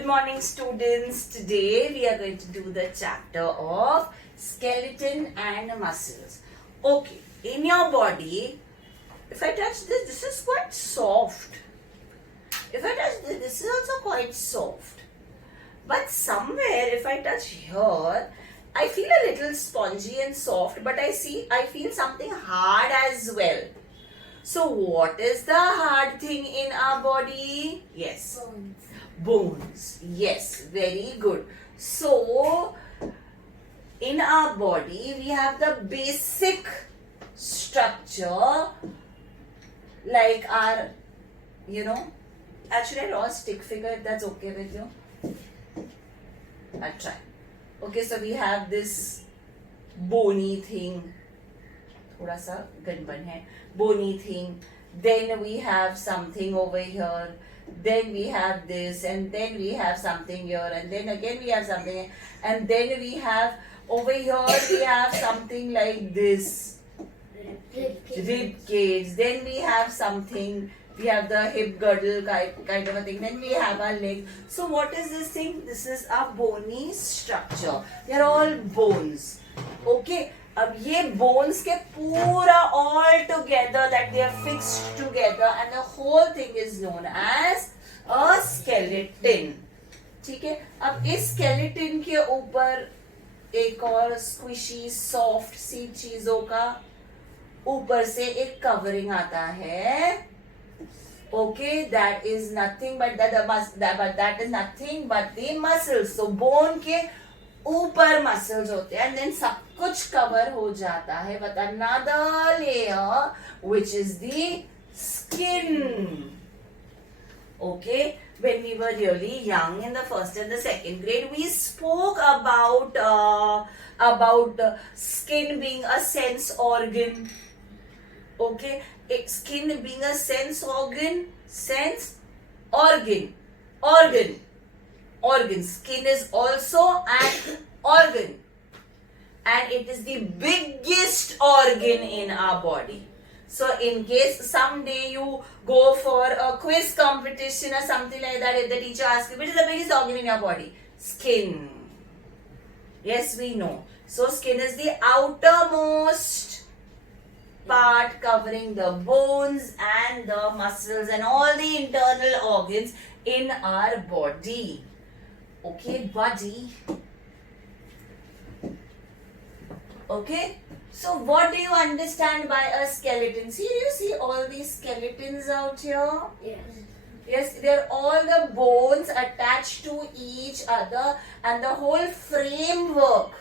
Good morning, students. Today we are going to do the chapter of skeleton and muscles. Okay, in your body, if I touch this, this is quite soft. If I touch this, this is also quite soft. But somewhere, if I touch here, I feel a little spongy and soft, but I feel something hard as well. So what is the hard thing in our body? Yes. Bones. Yes, very good. So, in our body, we have the basic structure like our, actually I draw a stick figure if that's okay with you. I'll try. Okay, so we have this bony thing. थोड़ा सा गड़बड़ है. Bony thing. Then we have something over here. Then we have this, and then we have something here, and then again we have something, and then we have over here we have something like this rib cage. Then we have something. We have the hip girdle kind of a thing. Then we have our leg. So what is this thing? This is our bony structure. They are all bones. Okay. अब ये bones के पूरा all together that they are fixed together and the whole thing is known as a skeleton. ठीक है. अब इस skeleton के ऊपर एक और squishy soft सी चीजों का ऊपर से एक covering आता है. Okay, that is nothing but that is nothing but the muscles. So bone के ऊपर मसल्स होते हैं, and then सब कुछ कवर हो जाता है with another layer which is the skin. Okay, when we were really young in the first and the second grade, we spoke about skin being a sense organ. Okay, skin being a sense organ. Skin is also an organ, and it is the biggest organ in our body. So in case someday you go for a quiz competition or something like that, if the teacher asks you, which is the biggest organ in your body? Skin. Yes, we know. So skin is the outermost part covering the bones and the muscles and all the internal organs in our body. Okay, body. Okay, so what do you understand by a skeleton? See, you see all these skeletons out here? Yes, they're all the bones attached to each other, and the whole framework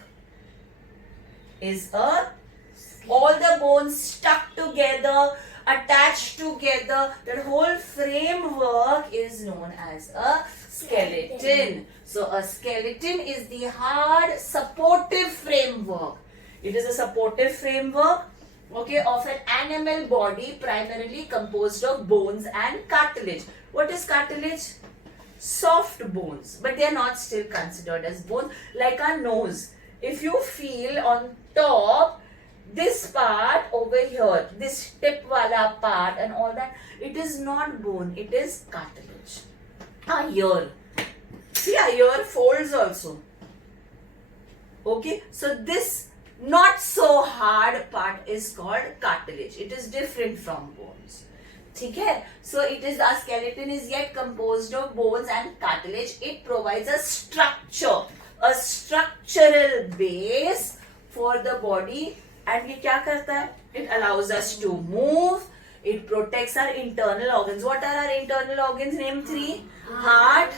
is all the bones stuck together, attached together. That whole framework is known as a skeleton. So a skeleton is the hard supportive framework. It is a supportive framework, okay, of an animal body primarily composed of bones and cartilage. What is cartilage? Soft bones, but they are not still considered as bones. Like our nose. If you feel on top, this part over here, this tip wala part and all that, it is not bone, it is cartilage. Our ear. See, our ear folds also. Okay, so this not so hard part is called cartilage. It is different from bones. Okay, so it is, our skeleton is yet composed of bones and cartilage. It provides a structure, a structural base for the body. And ये क्या करता है? It allows us to move. It protects our internal organs. What are our internal organs? Name three. Heart,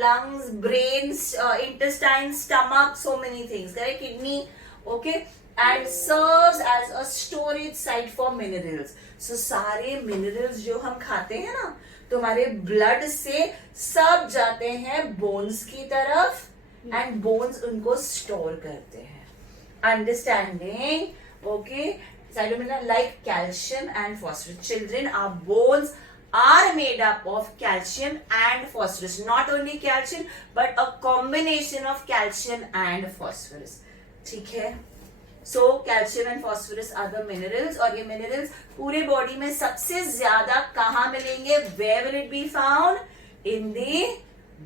lungs, brains, intestines, stomach, so many things. Correct? Kidney. Okay. And serves as a storage site for minerals. So सारे minerals जो हम खाते हैं ना, तो हमारे blood से सब जाते हैं bones की तरफ, and bones उनको store करते हैं. Understanding? Okay. Like calcium and phosphorus. Children, our bones are made up of calcium and phosphorus. Not only calcium, but a combination of calcium and phosphorus. ठीक है? So calcium and phosphorus are the minerals, और ये minerals पूरे body में सबसे ज्यादा कहाँ मिलेंगे? Where will it be found? in the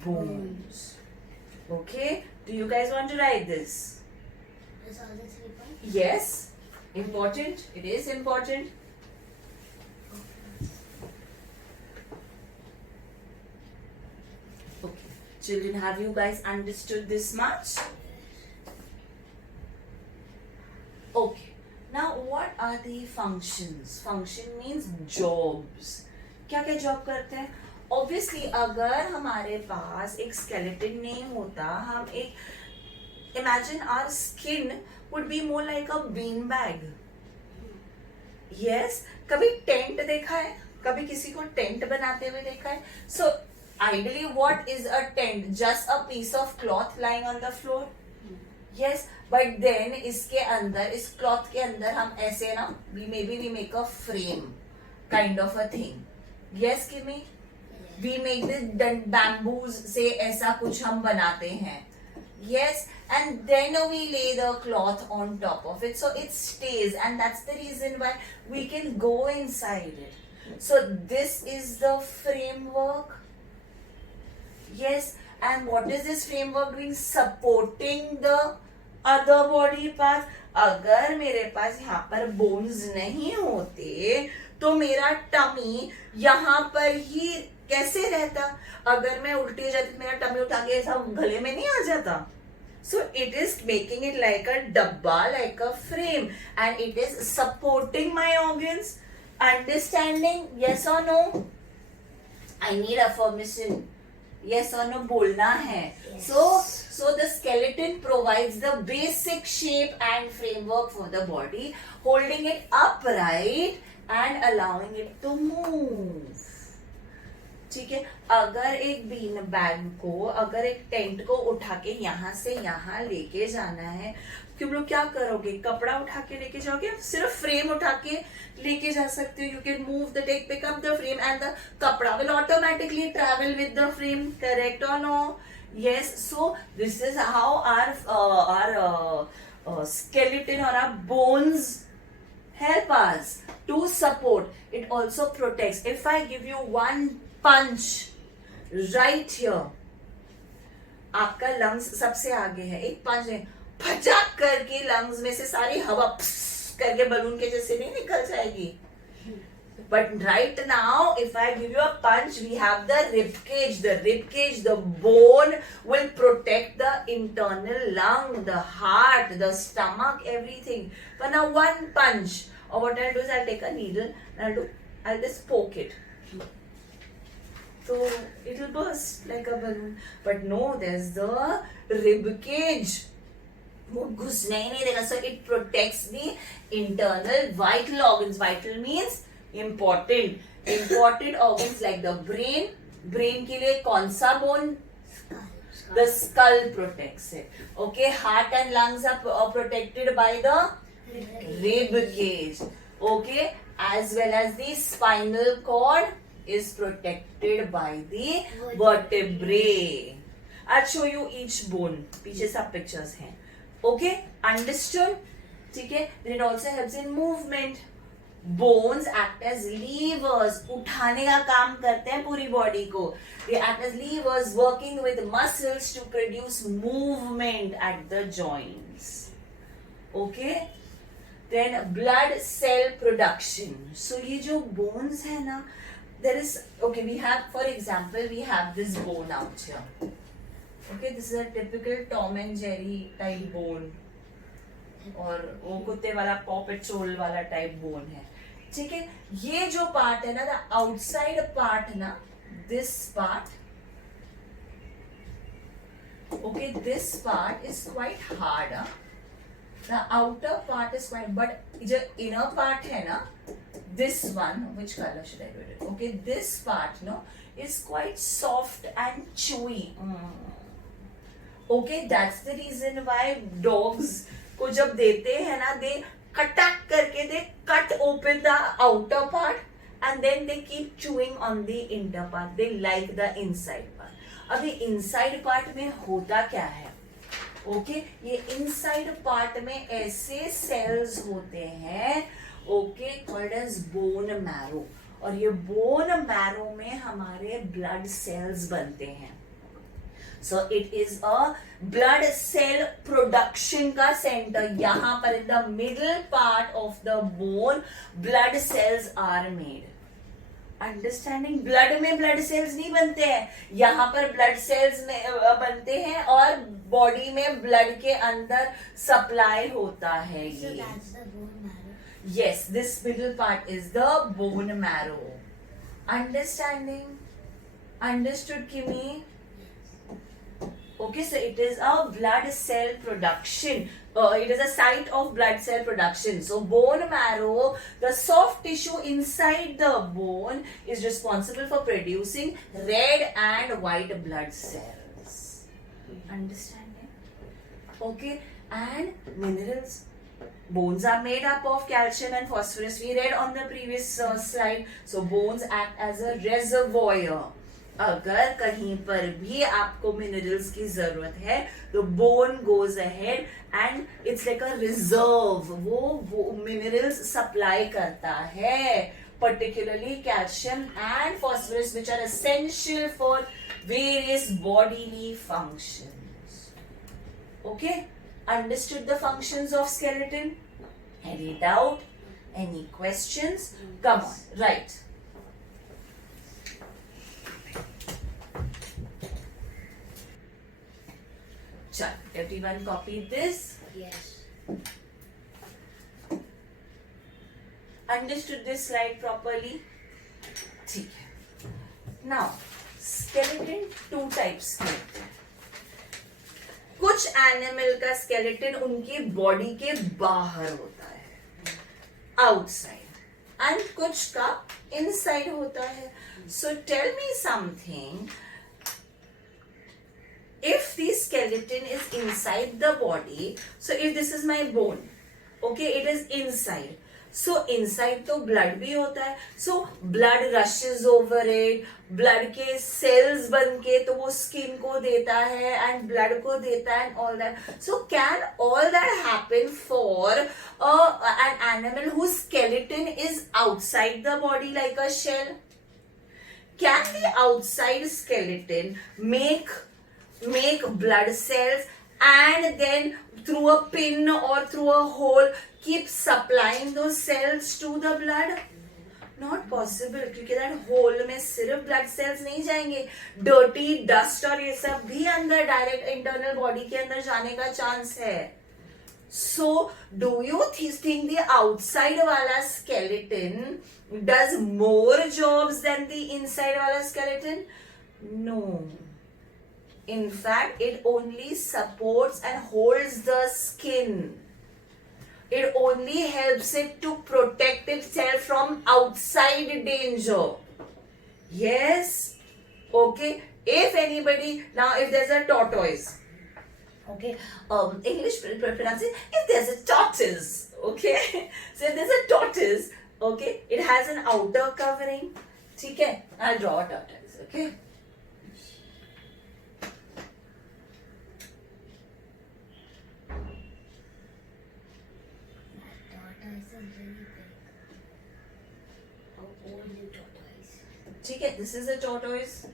bones. Okay, do you guys want to write this? Is all the 3 points? Yes, important. It is important. Okay, children, have you guys understood this much? Okay, now what are the functions? Function means jobs. क्या क्या job करते हैं? Obviously, अगर हमारे पास एक skeleton नहीं होता, हम एक imagine our skin would be more like a bean bag. Yes, कभी टेंट देखा है? कभी किसी को टेंट बनाते हुए देखा है? So ideally, what is a tent? Just a piece of cloth lying on the floor. Yes, but then इसके अंदर, इस क्लॉथ के अंदर हम ऐसे ना, we make a frame kind of a thing. Yes, Kimi? We make the bamboos से ऐसा कुछ हम बनाते हैं. Yes, and then we lay the cloth on top of it, so it stays, and that's the reason why we can go inside it. So this is the framework. Yes, and what is this framework doing? Supporting the other body parts. अगर मेरे पास यहाँ पर bones नहीं होते तो मेरा tummy यहाँ पर ही कैसे रहता? अगर मैं उल्टी जाती तो मेरा टमी उठा के ऐसा गले में नहीं आ जाता. So it is making it like a dabba, like a frame, and it is supporting my organs. Understanding? Yes or no? I need affirmation. Yes or no बोलना है. Yes. So the skeleton provides the basic shape and framework for the body, holding it upright and allowing it to move. ठीक है, अगर एक bean bag को, अगर एक tent को उठा के यहाँ से यहाँ लेके जाना है, तुम लोग क्या करोगे? कपड़ा उठा के लेके जाओगे? सिर्फ फ्रेम उठा के लेके जा सकते हो. You can move the take, pick up the frame and the कपड़ा will automatically travel with the frame. Correct और no? Yes, so this is how our skeleton or our bones help us to support. It also protects. If I give you one punch right here, आपका lungs सबसे आगे है, एक पंच है, फटाक करके lungs में से सारी हवा करके बलून के जैसे नहीं निकल जाएगी. But right now, if I give you a punch, we have the rib cage. The rib cage, the bone will protect the internal lung, the heart, the stomach, everything. But now one punch, or what I'll do is I'll take a needle and I'll just poke it. So it'll burst like a balloon. But no, there's the rib cage. वो घुसने ही नहीं देगा. So it protects the internal vital organs. Vital means important organs like the brain. के लिए कौन सा bone? The skull protects it. Okay, heart and lungs are protected by the rib cage. Okay, as well as the spinal cord is protected by the vertebrae. I'll show you each bone. पीछे सब pictures हैं. Okay, understood? ठीक है. Then it also helps in movement. Bones act as levers. उठाने का काम करते हैं पूरी बॉडी को. They act as levers, working with muscles to produce movement at the joints. Okay. Then blood cell production. So ये जो bones है ना, there is, okay, we have, for example, we have this bone out here. Okay, this is a typical Tom and Jerry type bone. और वो कुत्ते वाला पॉ petrol वाला टाइप बोन है. ठीक है, ये जो पार्ट है ना, द आउटसाइड पार्ट ना, this part, okay, this part is quite hard. The outer part is quite, but जो इनर पार्ट है ना, this one, which color should I do it? Okay, this part, no, is quite soft and chewy. Okay, that's the reason why dogs को जब देते हैं ना, they attack करके, they cut open the outer part and then they keep chewing on the inner part. They like the inside part. अभी inside part में होता क्या है? Okay, ये inside part में ऐसे cells होते हैं, okay, called as bone marrow. और ये बोन मैरो में हमारे ब्लड सेल्स बनते हैं. So it is a blood cell production का center. यहाँ पर in the middle part of the bone, blood cells are made. Understanding? Blood में blood cells नहीं बनते हैं. यहाँ पर blood cells में बनते हैं और body में blood के अंदर supply होता है So ये. that's the bone marrow. Yes, this middle part is the bone marrow. Understanding? Understood, Kimi? Okay, so it is a blood cell production. It is a site of blood cell production. So bone marrow, the soft tissue inside the bone, is responsible for producing red and white blood cells. Understanding? Okay, and minerals. Bones are made up of calcium and phosphorus. We read on the previous slide. So bones act as a reservoir. अगर कहीं पर भी आपको minerals की जरूरत है तो bone goes ahead and it's like a reserve. वो मिनरल्स सप्लाई करता है, particularly calcium and phosphorus, which are essential for various bodily functions. Okay, understood the functions of skeleton? Any doubt? Any questions? Come on, right. Chal, everyone copy this. Yes. Understood this slide properly? ठीक है. Now, skeleton two types के होते हैं. कुछ animal का skeleton उनकी body के बाहर होता है, outside, and कुछ का inside होता है. So tell me something. If the skeleton is inside the body, so if this is my bone, okay, it is inside. So inside तो blood भी होता है. So blood rushes over it. Blood के cells बन के तो वो skin को देता है and blood को देता है and all that. So can all that happen for an animal whose skeleton is outside the body like a shell? Can the outside skeleton make blood cells and then through a pin or through a hole keep supplying those cells to the blood? Not possible, क्योंकि that hole में सिर्फ blood cells नहीं जाएंगे, dirty dust और ये सब भी अंदर direct internal body के अंदर जाने का chance है. So do you think the outside वाला skeleton does more jobs than the inside वाला skeleton? No. In fact, it only supports and holds the skin. It only helps it to protect itself from outside danger. Yes? Okay. If anybody, now if there's a tortoise, okay, English pronunciation, if there's a tortoise, okay, so if there's a tortoise, okay, it has an outer covering, okay, I'll draw a tortoise, okay. Tortoise is very big. How old is tortoise? ठीक है, this is a tortoise.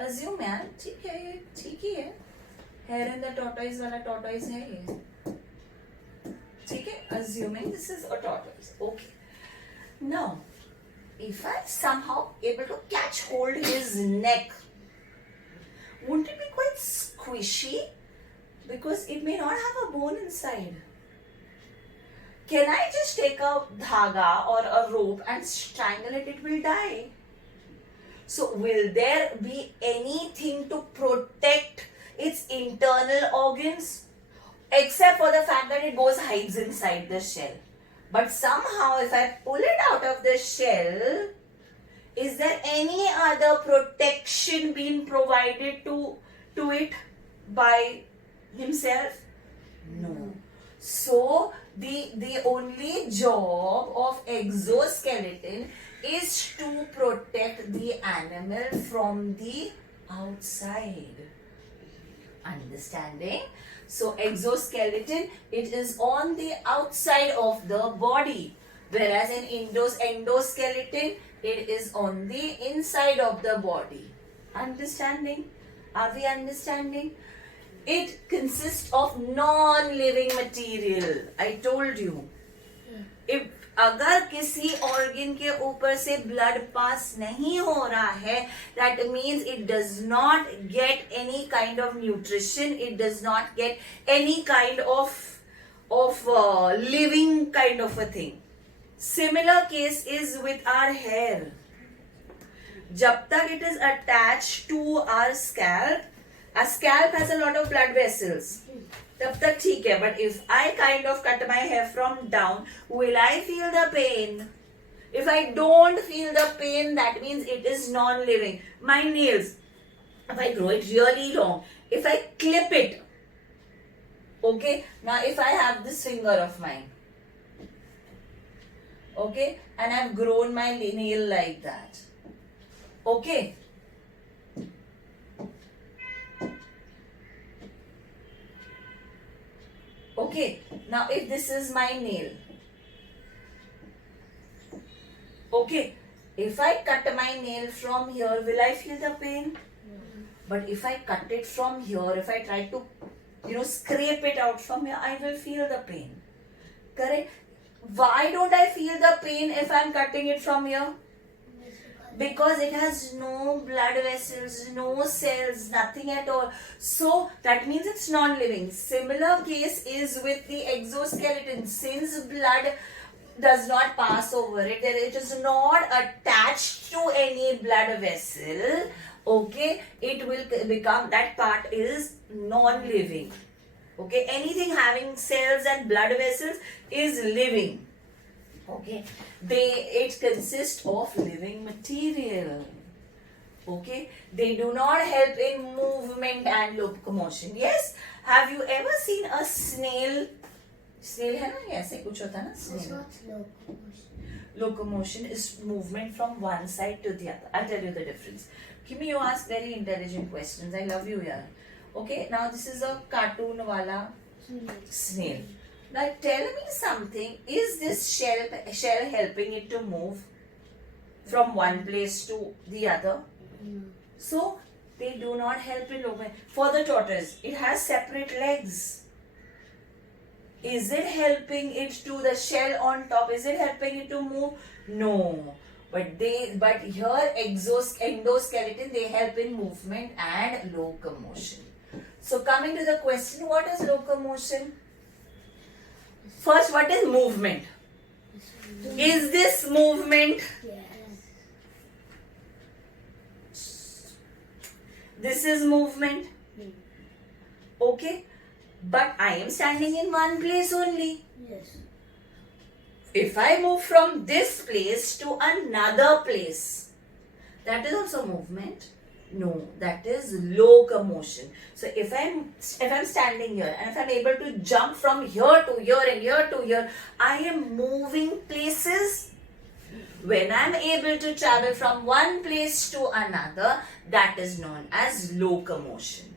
Assume यार, ठीक है, ये ठीक ही है. Hair in the tortoise वाला tortoise है ये. ठीक है, assuming this is a tortoise. Okay. Now, if I somehow able to catch hold his neck, won't it be quite squishy? Because it may not have a bone inside. Can I just take a dhaga or a rope and strangle it? It will die. So will there be anything to protect its internal organs? Except for the fact that it goes hides inside the shell. But somehow if I pull it out of the shell, is there any other protection being provided to it by himself? No. So the only job of exoskeleton is to protect the animal from the outside. Understanding? So exoskeleton, it is on the outside of the body, whereas in endoskeleton, It is on the inside of the body. Understanding? Are we understanding? It consists of non-living material. I told you. If अगर किसी organ के ऊपर से blood pass नहीं हो रहा है, that means it does not get any kind of nutrition. It does not get any kind of living kind of a thing. Similar case is with our hair. जब तक it is attached to our scalp has a lot of blood vessels. तब तक ठीक है, but if I kind of cut my hair from down, will I feel the pain? If I don't feel the pain, that means it is non-living. My nails, if I grow it really long, if I clip it, okay, now if I have this finger of mine, okay, and I've grown my nail like that, okay, okay, now if this is my nail, okay, if I cut my nail from here, will I feel the pain? But if I cut it from here, if I try to, scrape it out from here, I will feel the pain. Correct? Why don't I feel the pain if I'm cutting it from here? Because it has no blood vessels, no cells, nothing at all. So that means it's non-living. Similar case is with the exoskeleton. Since blood does not pass over it, it is not attached to any blood vessel. Okay, it will become, that part is non-living. Okay, anything having cells and blood vessels is living. Okay, it consists of living material. Okay, they do not help in movement and locomotion. Yes, have you ever seen a snail? Snail है ना, ऐसे कुछ होता है ना snail. Locomotion is movement from one side to the other. I'll tell you the difference. Kimi, you ask very intelligent questions. I love you here. Okay, now this is a cartoon wala snail. Now tell me something. Is this shell helping it to move from one place to the other? So they do not help in movement. For the tortoise, it has separate legs. Is it helping it to the shell on top? Is it helping it to move? No. But here endoskeleton, they help in movement and locomotion. So coming to the question, what is locomotion? First, what is movement? Is this movement? Yes. This is movement. Okay. But I am standing in one place only. Yes. If I move from this place to another place, that is also movement. No, that is locomotion. So if I'm standing here and if I'm able to jump from here to here and here to here, I am moving places. When I'm able to travel from one place to another, that is known as locomotion.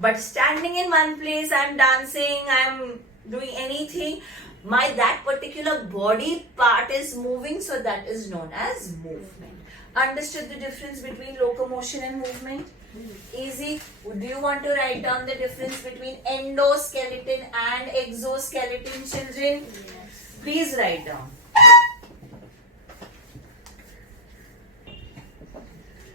But standing in one place, I'm dancing, I'm doing anything, that particular body part is moving, so that is known as movement. Understood the difference between locomotion and movement? Easy. Do you want to write down the difference between endoskeleton and exoskeleton, children? Yes. Please write down.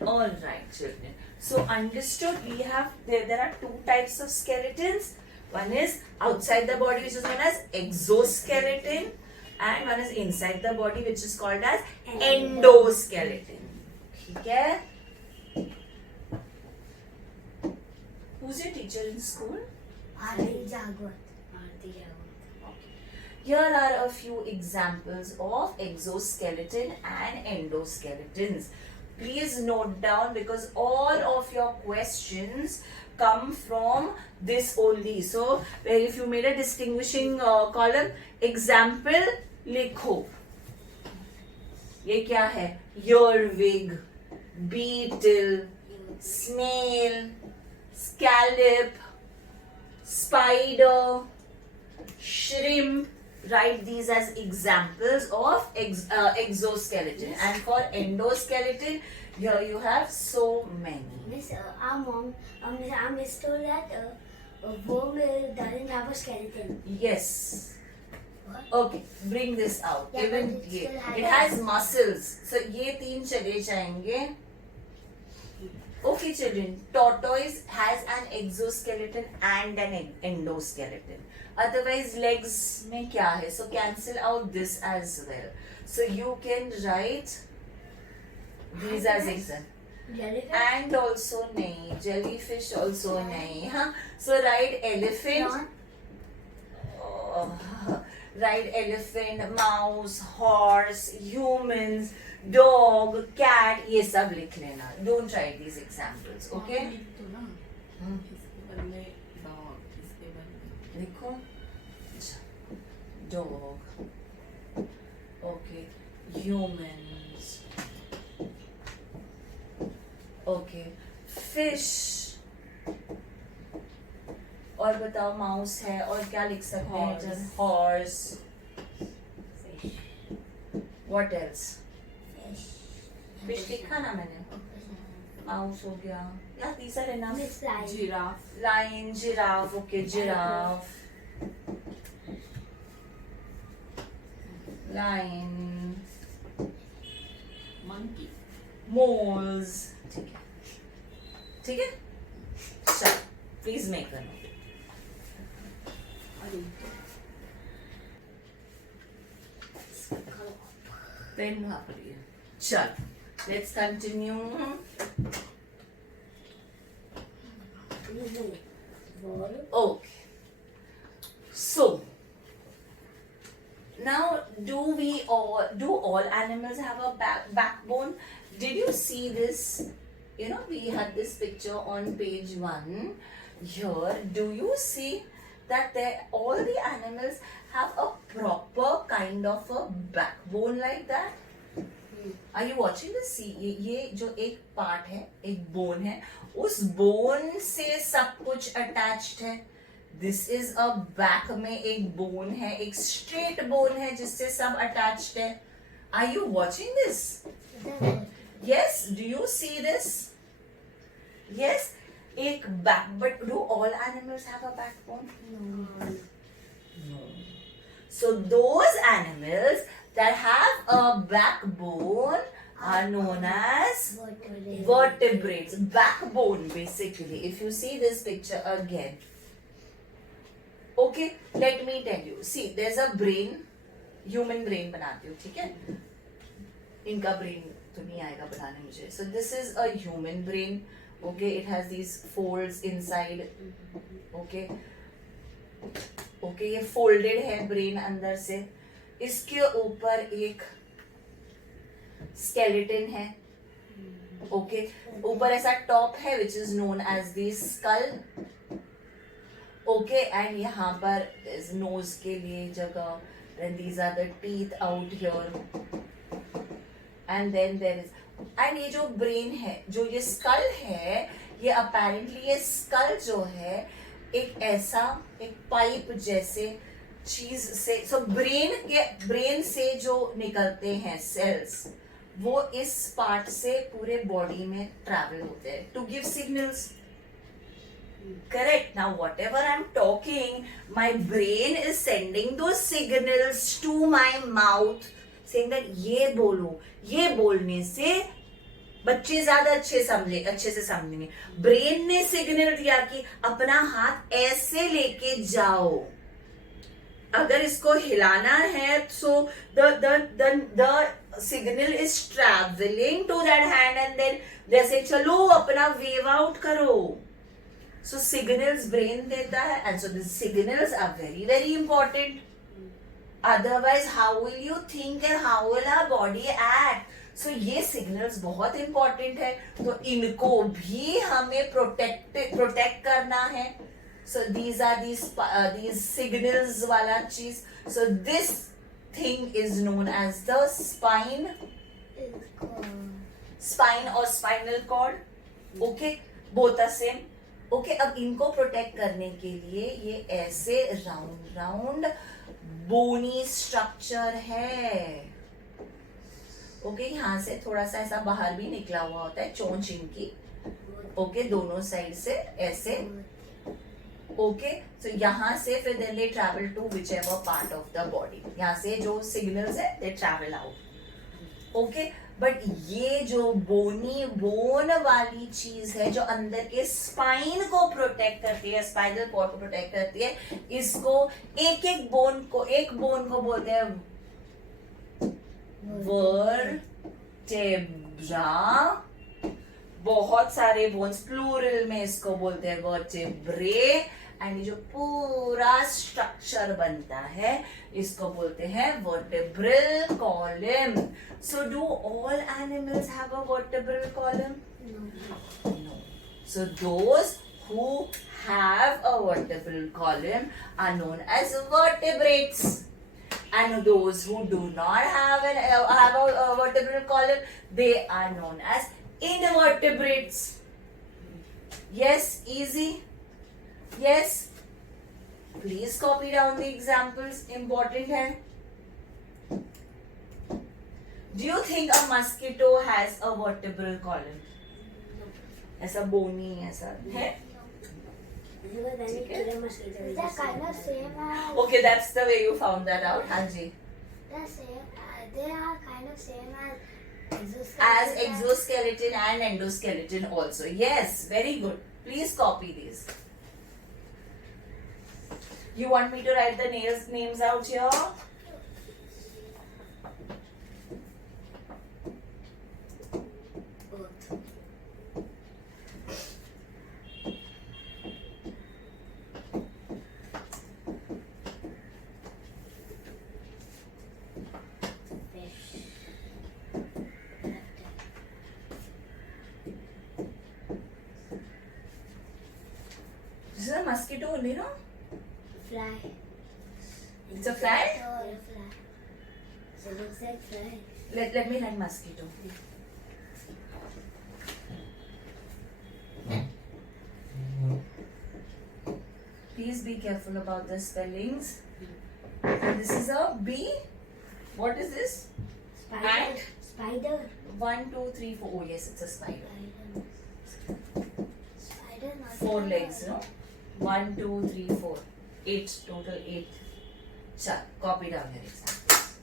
All right, children. So understood, we have there are two types of skeletons. One is outside the body, which is known as exoskeleton, and one is inside the body, which is called as endoskeleton. Okay? Who's your teacher in school? Aarti Jagwat. Here are a few examples of exoskeleton and endoskeletons. Please note down, because all of your questions come from this only. So, if you made a distinguishing column, example लिखो. ये क्या है? Earwig, beetle, snail, scallop, spider, shrimp, write these as examples of exoskeleton. Yes. And for endoskeleton, here you have so many. Miss, our mom, our miss told that a worm doesn't have a skeleton. Yes. What? Okay, bring this out. Yeah, Even but it ये, still has it has muscles. So ये तीन चले जाएंगे. Okay, children. Tortoise has an exoskeleton and an endoskeleton. Otherwise, legs में क्या है? So cancel out this as well. So you can write these as examples. Jellyfish? And also नहीं, jellyfish also नहीं. हाँ, so write elephant. Prawn? Write elephant, mouse, horse, humans, dog, cat. ये सब लिख लेना. Don't write these examples, okay? तो ना हम्म, इसके बदले डॉग, इसके बदले लिखो. Dog. Okay. Humans. Okay. Fish. और बताओ माउस है और क्या लिख सकते हैं? Horse. Fish. What else? Fish. Fish लिखा ना मैंने. माउस हो गया. Yeah, these are enough. Miss Lion. Giraffe, Lion, giraffe. Okay, giraffe. Lion. Monkey, Moles. ठीक है. ठीक है. चल, please make a note. अरे पेन वहां पर ही है. चल, let's continue. Ball. Okay. So now, do all animals have a backbone? Did you see this? You know, we had this picture on page 1. Here, do you see that all the animals have a proper kind of a backbone like that? Are you watching this? See, ये जो एक part है, एक bone है, उस bone से सब कुछ अटैच्ड है. दिस इज अ बैक में एक बोन है, एक स्ट्रेट बोन है जिससे सब अटैच्ड है. Are you watching this? Yes, do you see this? Yes, एक back. But do all animals have a backbone? No. So those animals that have a backbone are known as vertebrates. Backbone, basically. If you see this picture again. Okay, let me tell you. See, there's a brain. Human brain बनाती हूँ, ठीक है? इनका brain तो नहीं आएगा बनाने मुझे. So this is a human brain. Okay, it has these folds inside. Okay. Okay, ये folded है brain अंदर से. इसके ऊपर एक skeleton है. Okay, ऊपर ऐसा top है which is known as the skull. Okay, and यहाँ पर is nose के लिए जगह. Then these are the teeth out here. And then there is, and ये जो brain है, जो ये skull है, ये apparently ये skull जो है एक ऐसा एक पाइप जैसे चीज से, सो ब्रेन से जो निकलते हैं सेल्स, वो इस पार्ट से पूरे बॉडी में ट्रैवल होते हैं to give signals. Correct. Now whatever I'm talking, my brain is sending those signals to my mouth saying that ये बोलो. ये बोलने से बच्चे ज्यादा अच्छे से समझेंगे. ब्रेन ने सिग्नल दिया कि अपना हाथ ऐसे लेके जाओ. अगर इसको हिलाना है so the signal is traveling to that hand and then जैसे चलो अपना wave out करो. So signals brain देता है, and so the signals are very very important. Otherwise how will you think and how will our body act? So ये signals बहुत important है, तो इनको भी हमें protect करना है. So these are these signals वाला चीज. So this thing is known as the spine or spinal cord. Okay, both are same. Okay, अब इनको प्रोटेक्ट करने के लिए ये ऐसे राउंड बोनी स्ट्रक्चर है. ओके, यहाँ से थोड़ा सा ऐसा बाहर भी निकला हुआ होता है चोंच इनकी. ओके, दोनों साइड से ऐसे. ओके, सो यहाँ से फिर then they travel to whichever part of the body. यहाँ से जो सिग्नल्स है they travel out. Okay, but ये जो बोनी बोन वाली चीज है जो अंदर के स्पाइन को प्रोटेक्ट करती है, स्पाइनल कॉर्ड को प्रोटेक्ट करती है, इसको एक बोन को बोलते हैं वर्टेब्रा. बहुत सारे बोन्स, प्लूरल में इसको बोलते हैं वर्टेब्रे. एंड ये जो पूरा स्ट्रक्चर बनता है इसको बोलते हैं vertebral column. So do all animals have a vertebral column? No. So those who have a vertebral column are known as vertebrates, and those who do not have a vertebral column, they are known as invertebrates. Yes, easy. Yes. Please copy down the examples. Important hai. Do you think a mosquito has a vertebral column? ऐसा बोनी ऐसा है? They're kind of same as. Okay, that's the way you found that out. हाँ जी. They're same. They are kind of same as As exoskeleton and endoskeleton also. Yes, very good. Please copy these. You want me to write the names out here? Both. Fish. This is a mosquito only, no? Fly. It's a fly? Oh, a fly. So it looks like fly. Let me write mosquito. Please be careful about the spellings. This is a bee. What is this? Spider. Ant? Spider. 1, 2, 3, 4. Oh yes, it's a spider. Spider. Not 4 spider. legs, no? 1, 2, 3, 4. 8, total 8. Chal, copy down your examples.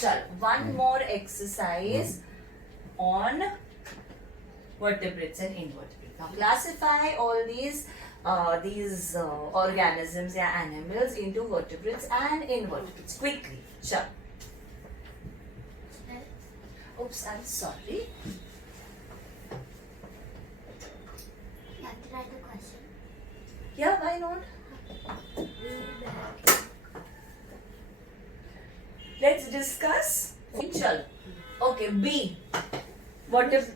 Chal, one more exercise on vertebrates and invertebrates. Now classify all these organisms या animals into vertebrates and invertebrates quickly. Chal. Oops, I'm sorry. You have to write the question. Yeah, why not? Read back. Let's discuss. Chal. Okay, B.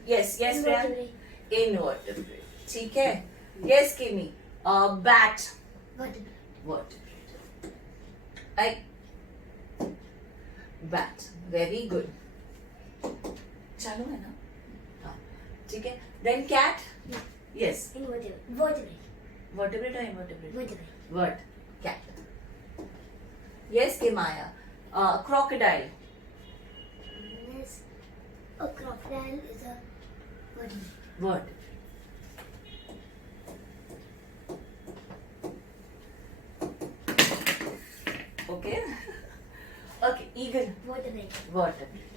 Yes, Priyank. Invertebrate. Invertebrate. ठीक है? Yes, Kimi. Bat. Vertebrate. Vertebrate. Bat. Very good. चालू है ना? हाँ. ठीक है. Then cat. Yes. Invertebrate. Vertebrate. Vertebrate or invertebrate? Vertebrate. Vert. Cat. Yes, Kimaya. Crocodile. Yes. A crocodile is a vertebrate. Vert. Okay. Okay, eagle. Vertebrate. Vertebrate.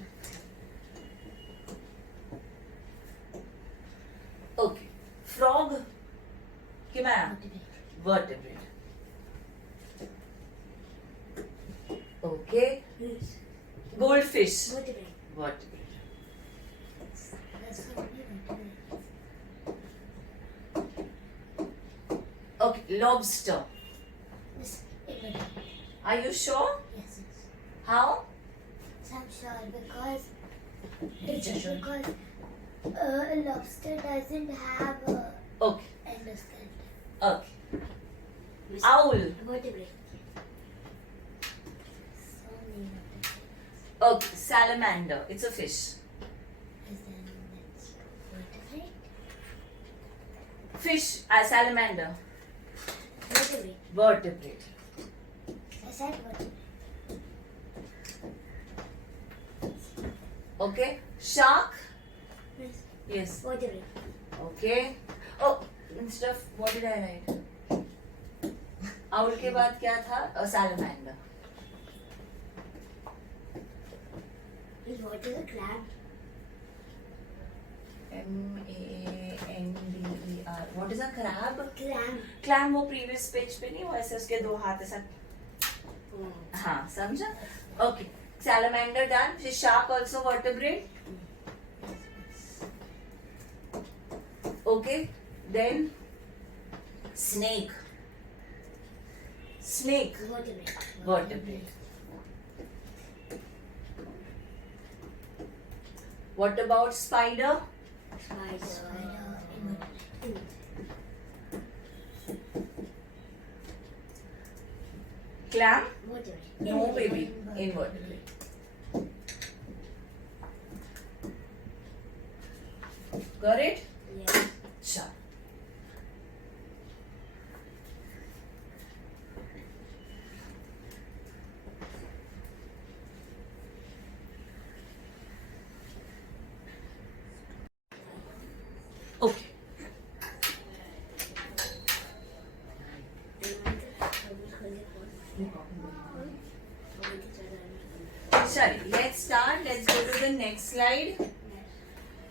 Okay. Frog. Kimaya. Vertebrate. Vertebrate. Okay. Yes. Goldfish. Vertebrate. Vertebrate. That's so many vertebrates. Okay. Lobster. Yes. Invertebrate. Are you sure? Yes. How? So I'm sure because Teacher should. because a lobster doesn't have a Okay. endoskeleton. Okay. Owl. Vertebrate. So many vertebrates. Okay. Salamander. It's a fish. Is there? Fish, salamander. Vertebrate. Vertebrate. I said vertebrate. Okay. Shark. Yes. Yes. Vertebrate. Okay. Oh, instead of what did I write? Owl के बाद क्या था? Salamander. What is a crab? MANDER. What is a crab? Clam. Clam वो previous page पे नहीं, वो ऐसे उसके दो हाथ ऐसा. Oh. हाँ, समझा? Okay. Salamander done. Is shark also vertebrate? Okay. Then snake. Snake. Vertebrate. Vertebrate. What about spider? Spider. Clam? Vertebrate. No, baby. Invertebrate. Got it? Yeah. Sure. Okay. Sorry, let's start. Let's go to the next slide.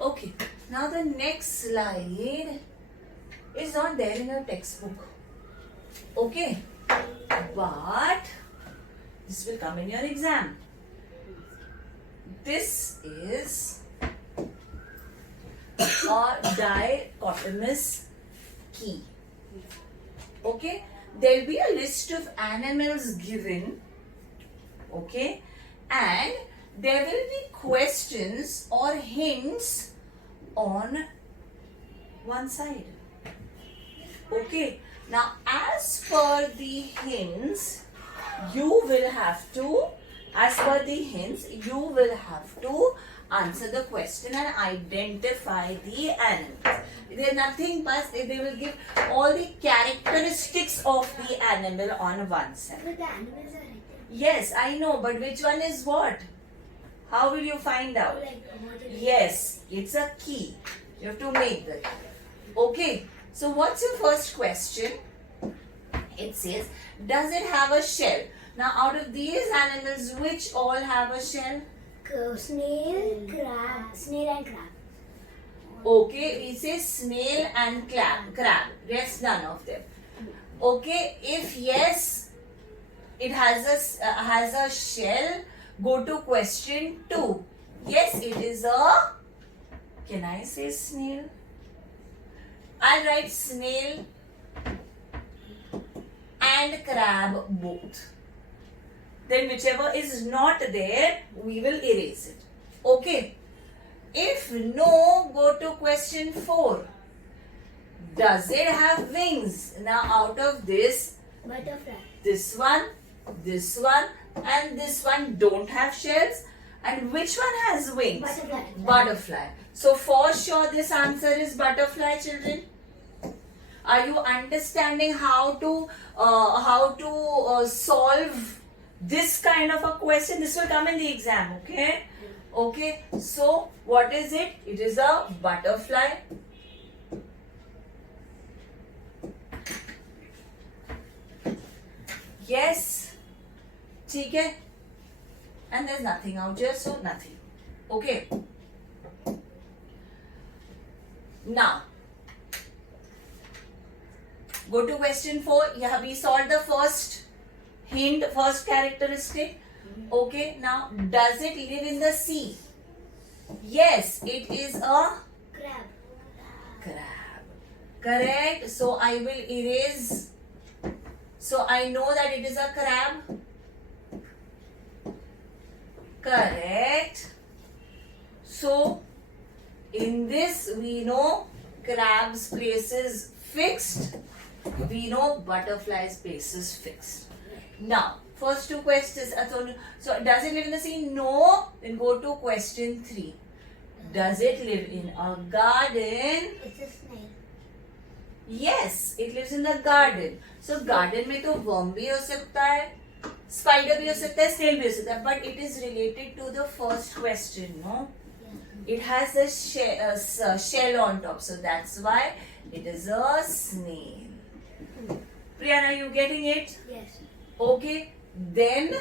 Okay, now the next slide is not there in your textbook. Okay, but this will come in your exam. This is a dichotomous key. Okay, there will be a list of animals given. Okay, and there will be questions or hints on one side. Okay, now as per the hints, you will have to answer the question and identify the animals. There's nothing but they will give all the characteristics of the animal on one side. But the animals are written. Yes, I know, but which one is what? How will you find out? Like vertebrate. Yes, it's a key. You have to make the key. Okay, so what's your first question? It says, does it have a shell? Now, out of these animals, which all have a shell? Snail, crab. Snail and crab. Okay, we say snail and crab. Rest none of them. Okay, if yes, it has a shell, go to question 2. Yes, it is a. Can I say snail? I'll write snail and crab both. Then whichever is not there, we will erase it. Okay. If no, go to question 4. Does it have wings? Now out of this, Butterfly. this one, and this one don't have shells. And which one has wings? Butterfly. Butterfly. So for sure this answer is butterfly, children. Are you understanding how to solve this kind of a question? This will come in the exam, okay? Okay, so what is it? It is a butterfly. Yes. ठीक है? And there's nothing out here, so nothing. Okay. Now, go to question 4. Yeah, we solved the first hint, first characteristic. Okay, now does it live in the sea? Yes, it is a Crab. crab. Correct. So I will erase. So I know that it is a crab. Correct. So in this we know crab's place is fixed. We know butterfly's place is fixed. Now, first two questions. So does it live in the sea? No. Then go to question 3. Does it live in a garden? It's a snail. Yes, it lives in the garden. So garden में तो worm भी हो सकता है, spider भी हो सकता है, snail भी हो सकता है, but it is related to the first question, no? It has a shell on top, so that's why it is a snail. Priyana, you getting it? Yes. Okay, then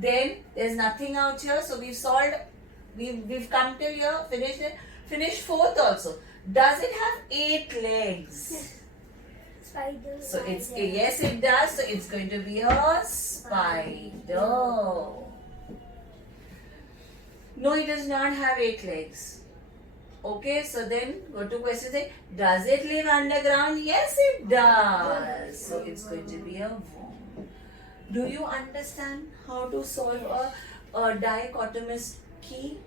there's nothing out here, so we've solved. We've come till here, finished it. Finished fourth also. Does it have 8 legs? Spider. So it's yes, it does. So it's going to be a spider. No, it does not have 8 legs. Okay, so then go to question 6. Does it live underground? Yes, it does. So it's going to be a worm. Do you understand how to solve a dichotomous key?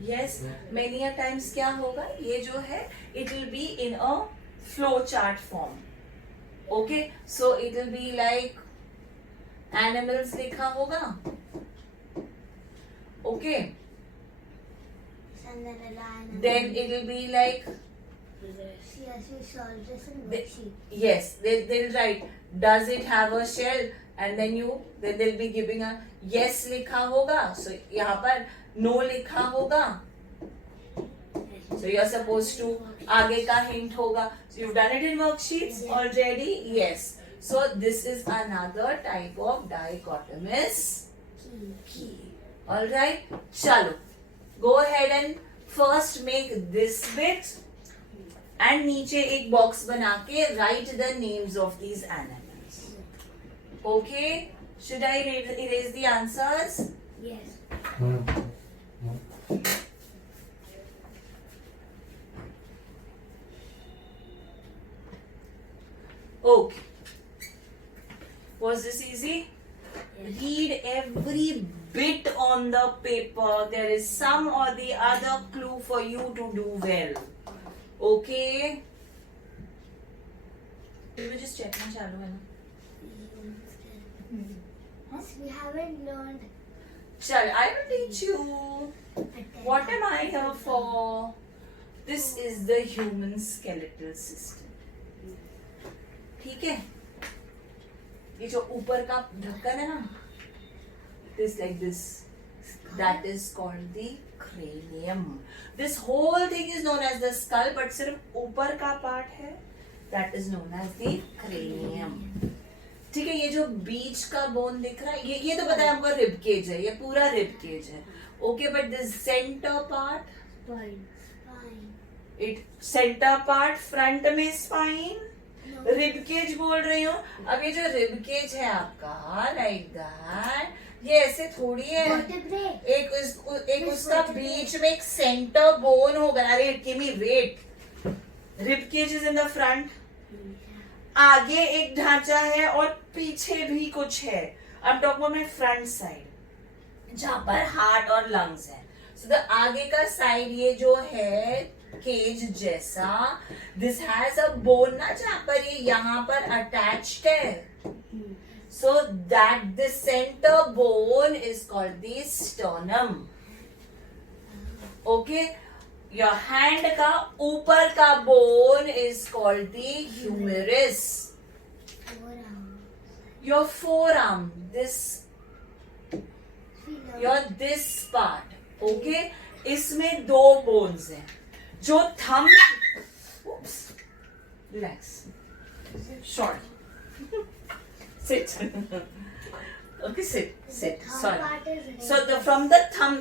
Yes. Many a times क्या होगा? ये जो है, it will be in a flow chart form. Okay, so it will be like animals लिखा होगा. Okay. Cinderella and Then it will be like yes, we solved this in They- worksheet. yes, they'll write does it have a shell, and then they'll be giving a yes लिखा होगा. So यहाँ पर no लिखा होगा. So you're supposed to आगे का hint होगा. So you've done it in worksheets already. Yes. So this is another type of dichotomous key. All right. चलो. Go ahead and first make this bit and नीचे एक box बना के write the names of these animals. Okay. Should I erase the answers? Yes. Okay. Was this easy? Read every bit on the paper. There is some or the other clue for you to do well. Okay? मुझे just check ना चालू है ना. We haven't learned चल, I will teach you. What am I here for? This is the human skeletal system. ठीक है? ये जो ऊपर का ढक्कन है ना, this like this, that is called the cranium. This whole thing is known as the skull, but सिर्फ ऊपर का part है, that is known as the cranium. ठीक है, ये जो बीच का बोन दिख रहा है, ये तो पता है हमको रिब केज है, ये पूरा रिब केज है. Okay, but this centre part, spine. Spine. It centre part front में स्पाइन, No. रिब केज बोल रही हूँ. अब ये जो रिब केज है आपका, लाइक दैट, ये ऐसे थोड़ी है. Vertebrae. एक उसका बीच में एक सेंटर बोन होगा. अरे किमी wait, rib cage is in the front, आगे एक ढांचा है और पीछे भी कुछ है. अब टॉक में फ्रंट साइड जहां पर हार्ट और लंग्स है. सो द आगे का साइड ये जो है केज जैसा, दिस हैज अ बोन ना, जहां पर ये यहाँ पर अटैच्ड है. So that the centre bone is called the sternum. Okay, your hand का ऊपर का bone is called the humerus. Forearm. Your forearm, this Phylum. Your this part. Okay, इसमें 2 बोन्स हैं. जो thumb, relax, short, sit. Okay, sit. Third sorry. part is So from the thumb,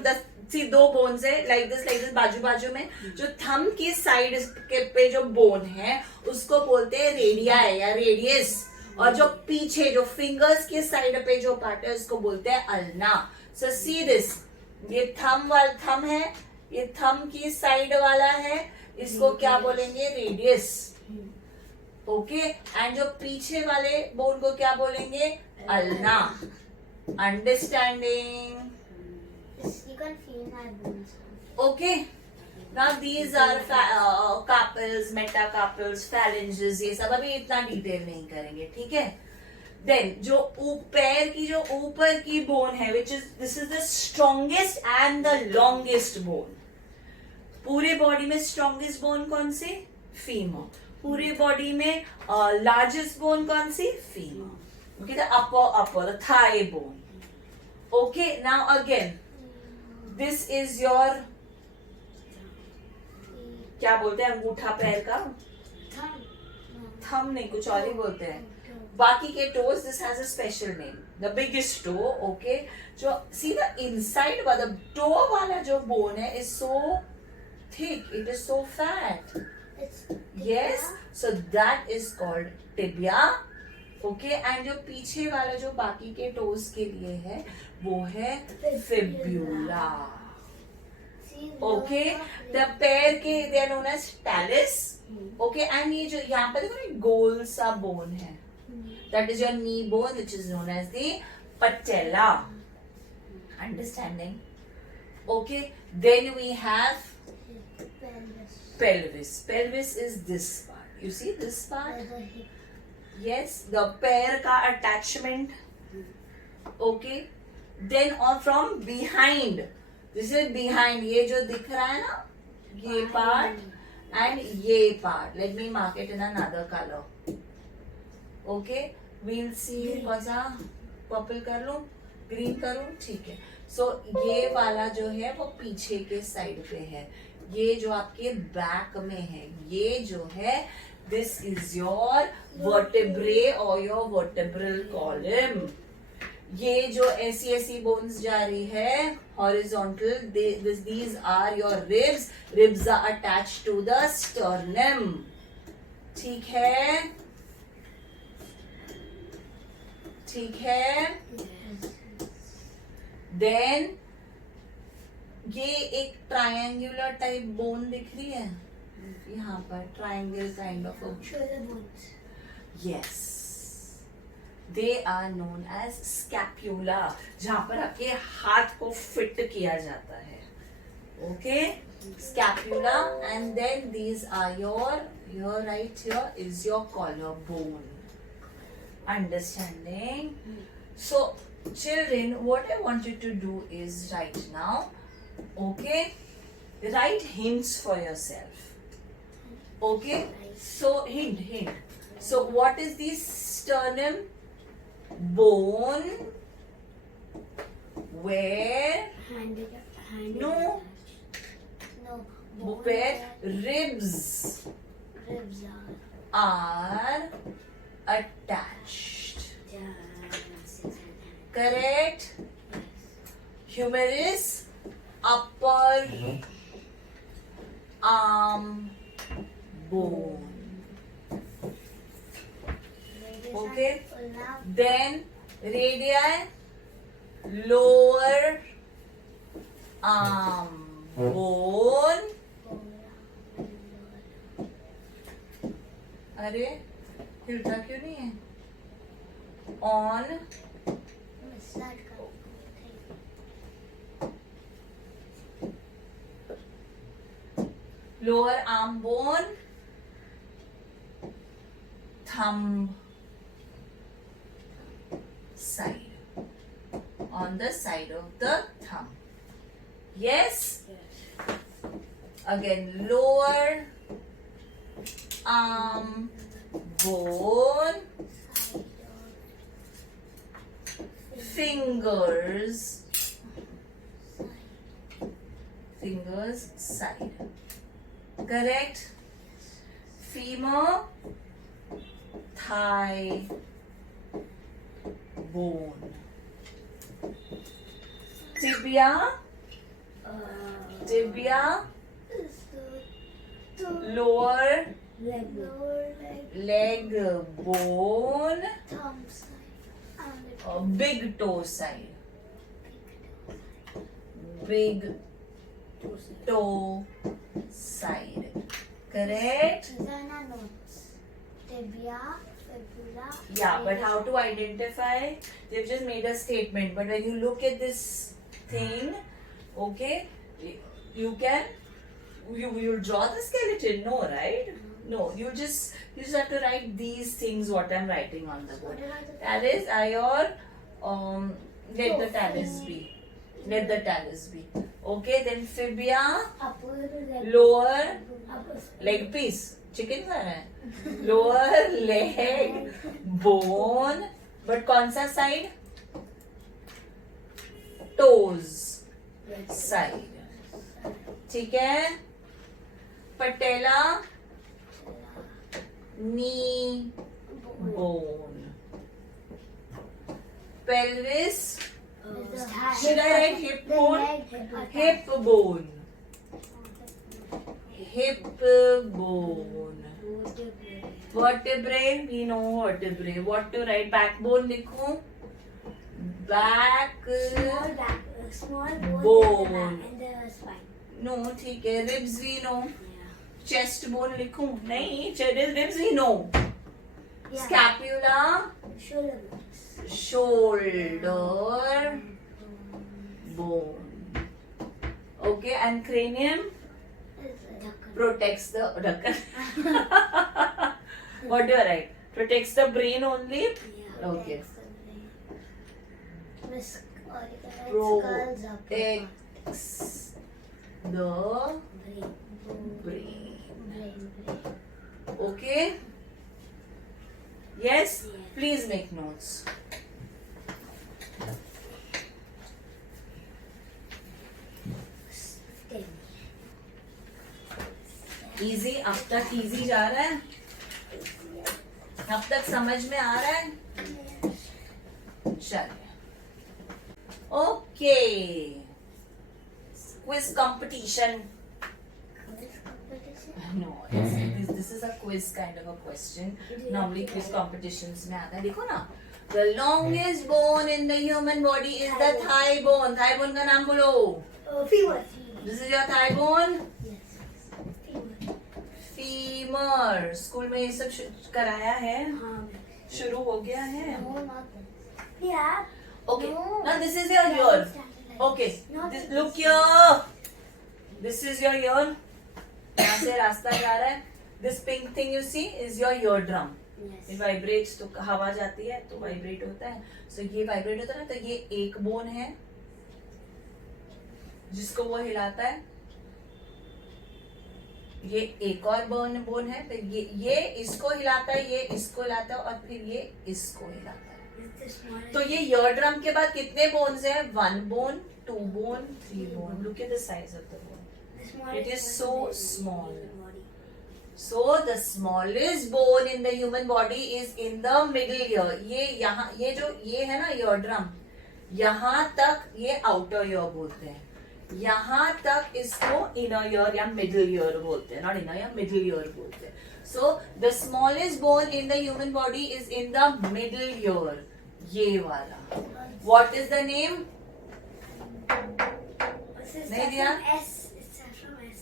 see 2 bones है, like this बाजू में. जो thumb की side के पे जो बोन है, उसको बोलते हैं रेडिया है या रेडियस. और जो पीछे जो फिंगर्स के साइड पे जो पार्ट है, उसको बोलते हैं अल्ना. So see this, ये थंब है, ये थंब की साइड वाला है, इसको क्या बोलेंगे? रेडियस. ओके, एंड जो पीछे वाले बोन को क्या बोलेंगे? Ulna. Understanding? You can feel my bones. Okay. Now these are carpals, metacarpals, phalanges, ये सब अभी इतना डिटेल नहीं करेंगे, ठीक है? Then जो पैर की जो ऊपर की बोन है, this is the strongest and the longest bone. पूरे बॉडी में स्ट्रॉन्गेस्ट बोन कौन सी? फीमर. पूरे बॉडी में लार्जेस्ट बोन कौन सी? Femur. Okay, the upper the thigh bone. Okay, now again this is your, क्या बोलते हैं अंगूठा पैर का? थंब नहीं, कुछ और ही बोलते हैं. बाकी के toes, this has a special name, the biggest toe. Okay, जो सी द इनसाइड वाला टो वाला जो बोन है is so thick, it is so fat. Yes, so that is called tibia. Okay, and जो पीछे वाला जो बाकी के टोज के लिए है वो है fibula. Okay, the पैर के they are known as talus. Okay, and ये जो यहाँ पर देखो ना गोल सा बोन है, that is your knee bone, which is known as the patella. Understanding? Okay, then we have pelvis. Pelvis is this part. You see this part? Yes, the पैर का attachment. Okay, then on from behind. This is behind. ये जो दिख रहा है ना, ये part and ये part. Let me mark it in another color. Okay, we'll see. कौन सा पर्पल कर लूं, ग्रीन करूं? ठीक है. So ये वाला जो है वो पीछे के साइड पे है. ये जो आपके बैक में है, ये जो है दिस इज योर वर्टेब्रे और योर वर्टेब्रल कॉलम. ये जो ऐसी बोन्स जा रही है horizontal, these are your ribs. Ribs are attached to the sternum. ठीक है, ठीक है. देन ये एक ट्रायंगुलर टाइप बोन दिख रही है यहाँ पर, triangle kind of. Yes, they are known as scapula, जहां पर आपके हाथ को फिट किया जाता है. Okay, scapula. And then these are your right here is your collar bone. Understanding? So children, what I want you to do is right now, okay, write hints for yourself. Okay, so hint. So what is the sternum bone? Where? No. Where ribs are attached. Correct. Humerus, upper arm bone. Okay. Then radii, lower arm bone. अरे हिलता क्यों नहीं है? On lower arm bone, thumb side, on the side of the thumb. Yes? Again, lower arm bone, fingers side. Correct? Femur, thigh bone. Tibia, lower leg bone, big toe side. Big toe side. Correct? Yeah, but how to identify? They've just made a statement. But when you look at this thing, okay, you'll draw the skeleton. No, right? No, you just have to write these things. What I'm writing on the board. Talus, let the talus be. Let the talus be. Okay, then fibia, lower leg piece. Chicken खा रहा है. Lower leg bone, but कौन सा side? Toes side. ठीक है. पटेला नी bone. pelvis, should I write hip bone? Hip bone. Hip bone. Vertebrae, we know vertebrae. What to write? Backbone लिखूं? Back. Small bone Bone. and the spine. No, ठीक है. Ribs we know. Yeah. Chest bone लिखूं? नहीं. Ribs we know. Yeah. Scapula. Shoulder blocks. Shoulder bone. Okay, and cranium protects the what do I write? Protects the brain only. Yeah. Okay. Skulls up. Protects the brain. Okay. Yes. Please make notes. Easy. अब तक easy जा रहा है? अब तक समझ में आ रहा है? चलिए. Okay. Quiz competition. No, this is a quiz kind of a question. Normally quiz competitions में आता है. देखो ना. The longest bone in the human body is the thigh bone. Thigh bone का नाम बोलो. Femur. This is your thigh bone. Yes. Femur. Femur. School में ये सब कराया है. शुरू हो गया है. No, not this. Yeah. Okay. No. Now this is your ear. Okay. Look here. This is your ear. यहाँ से रास्ता जा रहा है. This pink thing you see is your eardrum. Yes. It vibrates, तो हवा जाती है तो वाइब्रेट होता है. So ये वाइब्रेट होता है ना, तो ये एक बोन है जिसको वो हिलाता है. ये एक और बोन है, फिर ये इसको हिलाता है, ये इसको हिलाता है, और फिर ये इसको हिलाता है. तो ये eardrum के बाद कितने बोन्स हैं? 1 bone, 2 bone, 3 bone. Look at the size of the bone. It is so small. So the smallest bone in the human body is in the middle ear. ये यहाँ, ये है ना eardrum, यहाँ तक ये outer ear बोलते हैं. यहाँ तक इसको inner ear या middle ear बोलते हैं. Not inner ear, middle ear बोलते हैं. So the smallest bone in the human body is in the middle ear. ये वाला. What is the name? नहीं दिया? S. It's from S.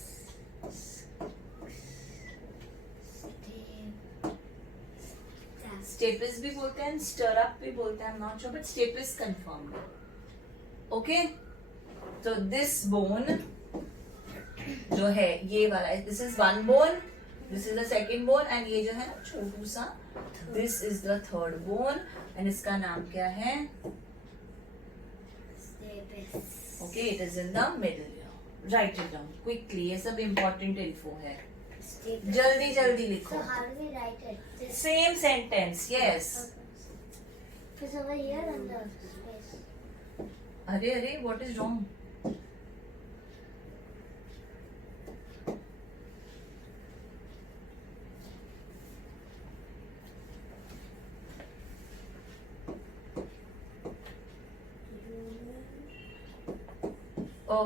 Stapes भी बोलते हैं, stirrup भी बोलते हैं. I'm not sure, but stapes confirmed. Okay? So this bone जो है ये वाला, this is 1 bone, this is the second bone, and ये जो है ना छोटू सा, this is the third bone, and इसका नाम क्या है? Okay, it is in the middle ear. Write it down quickly. ये सब important info है. जल्दी जल्दी लिखो. So how do we write it? Same sentence. Yes. It's over here and the space. अरे what is wrong?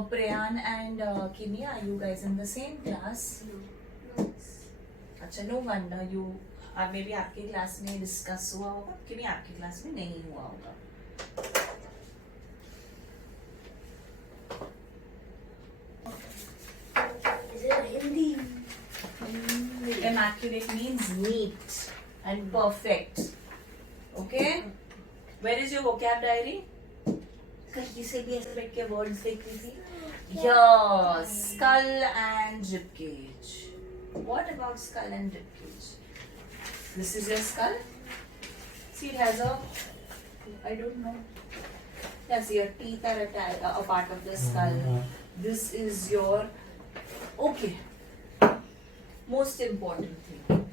Priyan and Kimi, are you guys in the same class? No. अच्छा, no wonder you maybe आपके class में discuss हुआ होगा, Kimi आपके class में नहीं हुआ होगा. Is it Hindi? Immaculate means neat and perfect. Okay? Where is your vocab diary? कहीं से भी ऐसे बैठ के वर्ड्स देख रही थी. Yeah, skull and rib cage. What about skull and rib cage? This is your skull. See, it has I don't know. Yes, your teeth are a part of the skull. This is your. Okay. most important thing.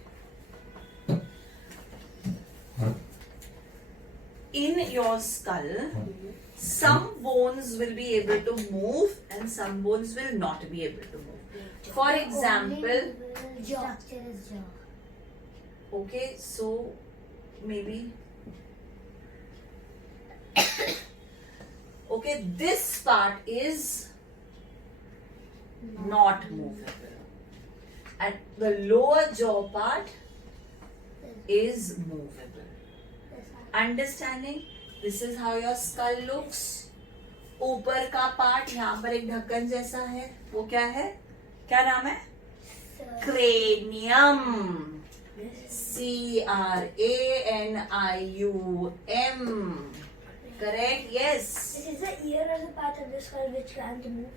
In your skull, some bones will be able to move and some bones will not be able to move. For example, Structure is jaw. okay, so maybe okay, this part is not movable, and the lower jaw part is movable. Understanding? This is how your skull looks. ऊपर का part यहाँ पर एक ढक्कन जैसा है, वो क्या है, क्या नाम है? Cranium. CRANIUM. Correct? Yes. This is the ear or the part of the skull which can't move.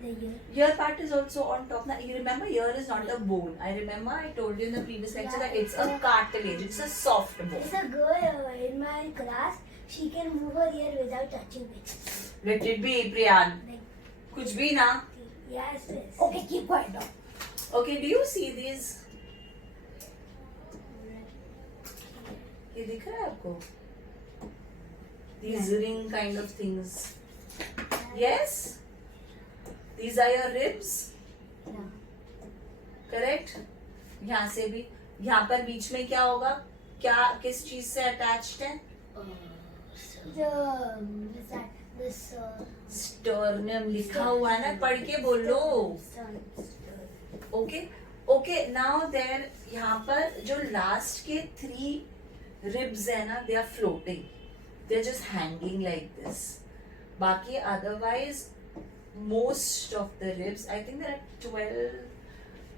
The ear. Ear part is also on top. Now, you remember, ear is not a bone. I remember I told you in the previous lecture that it's a cartilage. It's a soft bone. There's a girl in my class. She can move her ear without touching it. Let it be, Priyan. Like, कुछ भी ना. yes, yes. Okay, keep quiet now. Okay, do you see these? ये दिख रहा है आपको? These ring kind of things. Yes? These are your ribs. Yeah. Correct? यहाँ से भी, यहाँ पर बीच में क्या होगा? क्या किस चीज से attached है? This Sternum लिखा हुआ है ना, पढ़ के बोलो. Okay, okay. Now there, यहाँ पर जो last के 3 ribs है ना, they are floating. They are just hanging like this. बाकी otherwise, most of the ribs, I think there are 12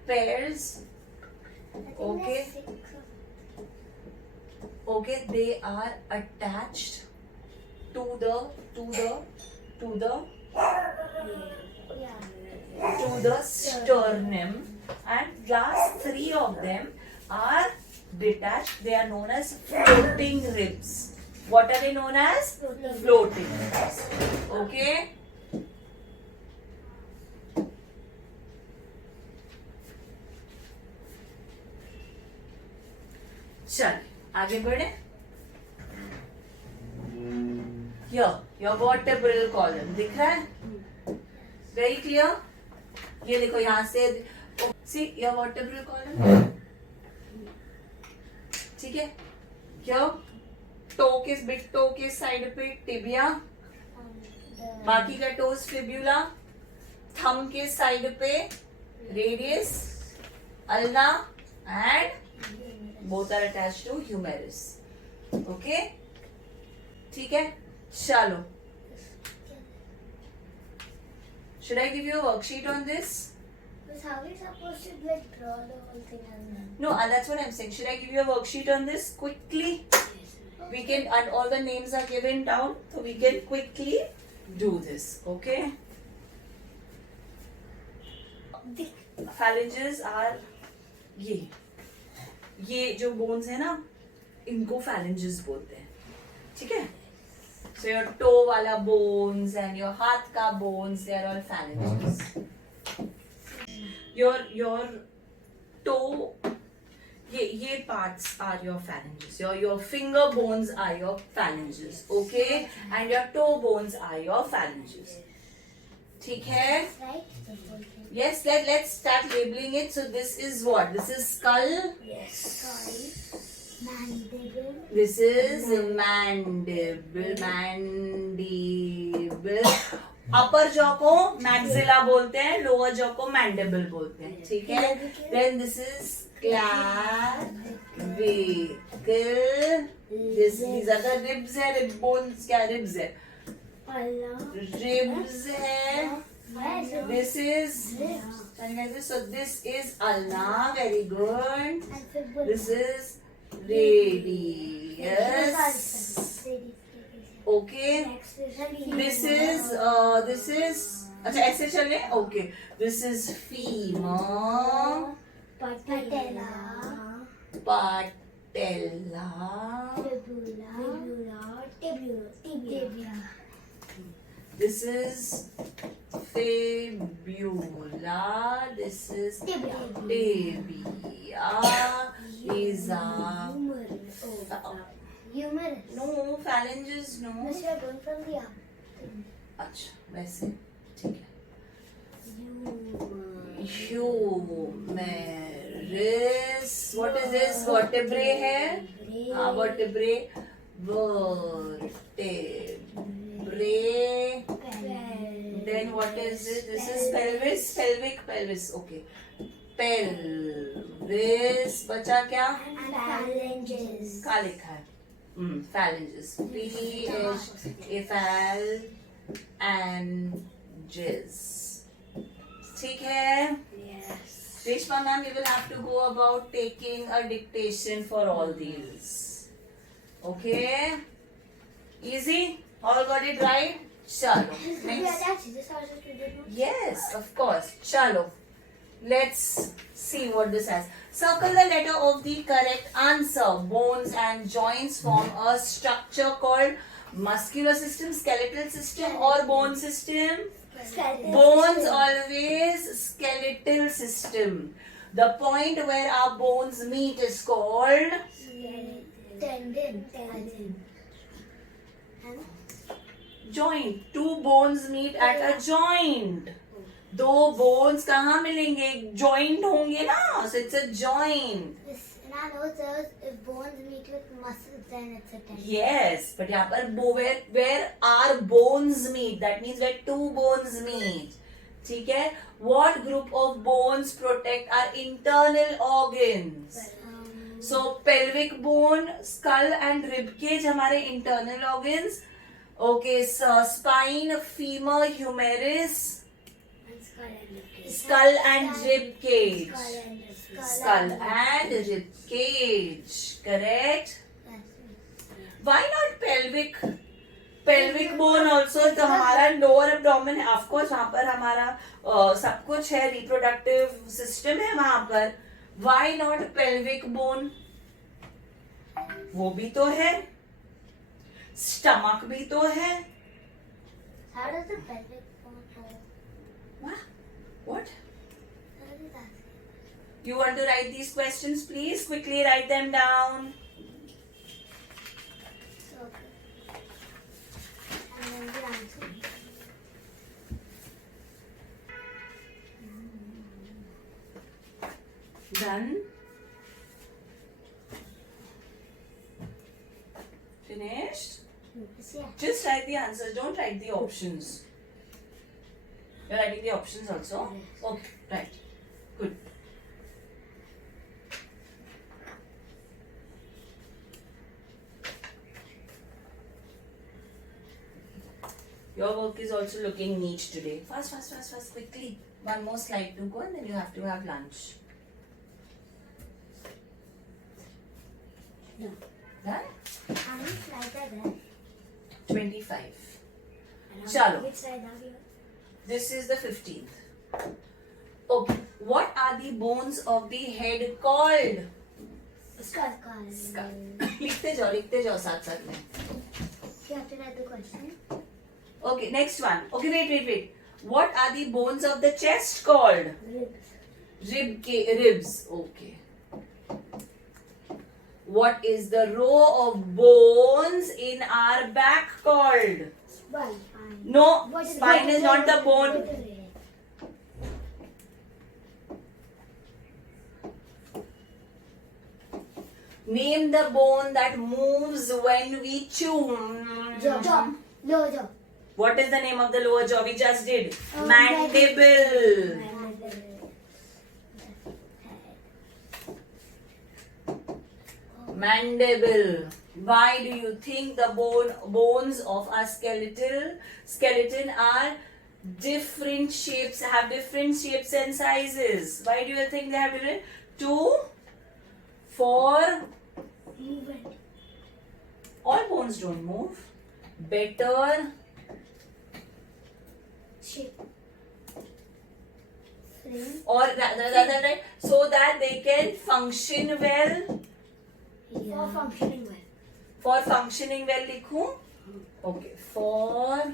pairs. Okay. Okay, they are attached to the sternum, and last 3 of them are detached. They are known as floating ribs. What are they known as? Floating ribs. Okay. चल आगे बढ़े. Here, your vertebral column दिख रहा है? Very clear? ये देखो यहाँ से, see your vertebral column. ठीक है? Here, toe के big toe के side पे tibia, बाकी का toes fibula, thumb के side पे radius, ulna, and both are attached to humerus. Okay? ठीक है? चलो. Should I give you a worksheet on this? But how are we supposed to like draw the whole thing and then? No, that's what I'm saying. Should I give you a worksheet on this quickly? We can, and all the names are given down, so we can quickly do this. Okay? The phalanges are ये जो bones है ना, इनको phalanges बोलते हैं. ठीक है? So your toe वाला bones and your हाथ का bones, they are all phalanges. Your toe, ये parts are your phalanges. Your finger bones are your phalanges, okay? And your toe bones are your phalanges. ठीक है? Right? The whole thing. Yes, let's start labeling it. So this is what? This is skull. Yes. Sorry. Mandible. This is mandible. Upper jaw को maxilla बोलते हैं, lower jaw को mandible बोलते हैं. ठीक है? Then this is clavicle. These are the ribs है, rib bones क्या ribs है? Ribs है. This is so this is ulna. Very good. This is radius. Okay. This is अच्छा ऐसे चले. Okay. This is femur. Patella. Fibula. Tibia. This is fibula. This is Tibia. tibia. Is a Humerus. Humerus. no phalanges. No. Miss, we are going from the up. अच्छा वैसे ठीक है. Humerus. Humerus. What is this? Vertebrae है. हाँ vertebrae. Vertebrae. Then what is it? This is pelvis. Pelvis. Okay. Pelvis. बचा क्या? And phalanges. क्या लिखा है? Phalanges. Phalanges. ठीक है. Yes. Reshma ma'am, we will have to go about taking a dictation for all these. Okay? Easy? All got it right? Chalo. Yeah, Next. that's this also to do. Yes, of course. Chalo. Let's see what this has. Circle the letter of the correct answer. Bones and joints form a structure called muscular system, skeletal system, or bone system. Skeletal Bones system. always skeletal system. The point where our bones meet is called Tendon. And joint. Two bones meet at a joint. दो bones कहाँ मिलेंगे? Joint होंगे ना. So it's a joint. this, and I know there's if bones meet with muscles, then it's a tendon. Yes, but यहाँ पर where our bones meet, that means where two bones meet. ठीक है? What group of bones protect our internal organs? So pelvic bone, skull and rib cage हमारे internal organs. Okay, so spine, femur, humerus, and skull and rib cage. Skull and Rib cage. Correct? Why not pelvic? Pelvic bone also तो हमारा lower abdomen है. Of course वहाँ पर हमारा सब कुछ है. Reproductive system है वहाँ पर. Why not pelvic bone? वो भी तो है. Stomach भी तो है. How does the pelvic bone go? What? How does that? You want to write these questions, please? Quickly write them down. Okay. And then the answer. Done. Finished? Yeah. Just write the answers. Don't write the options. You're writing the options also? Yes. Okay, right. Good. Your work is also looking neat today. Fast, quickly. One more slide to go and then you have to have lunch. No. Done? How many slides are there? 25. And Chalo. Which slide are we on? This is the 15th. Okay. What are the bones of the head called? Skull. लिखते जाओ साथ में. You have to write the question. Okay, next one. Okay, wait. What are the bones of the chest called? Ribs. Ribs. Okay. What is the row of bones in our back called? Spine. No, What spine is not the bone. What is it? Name the bone that moves when we chew. Jaw. Lower jaw. What is the name of the lower jaw? We just did. Oh, Mandible. Mandible. Why do you think the bones of our skeleton are different shapes, have different shapes and sizes? Why do you think they have different? 2, 4. Movement. All bones don't move. Better. Shape. Frame. Or rather, right? So that they can function well. For functioning well. For functioning well, लिखूं? Okay. For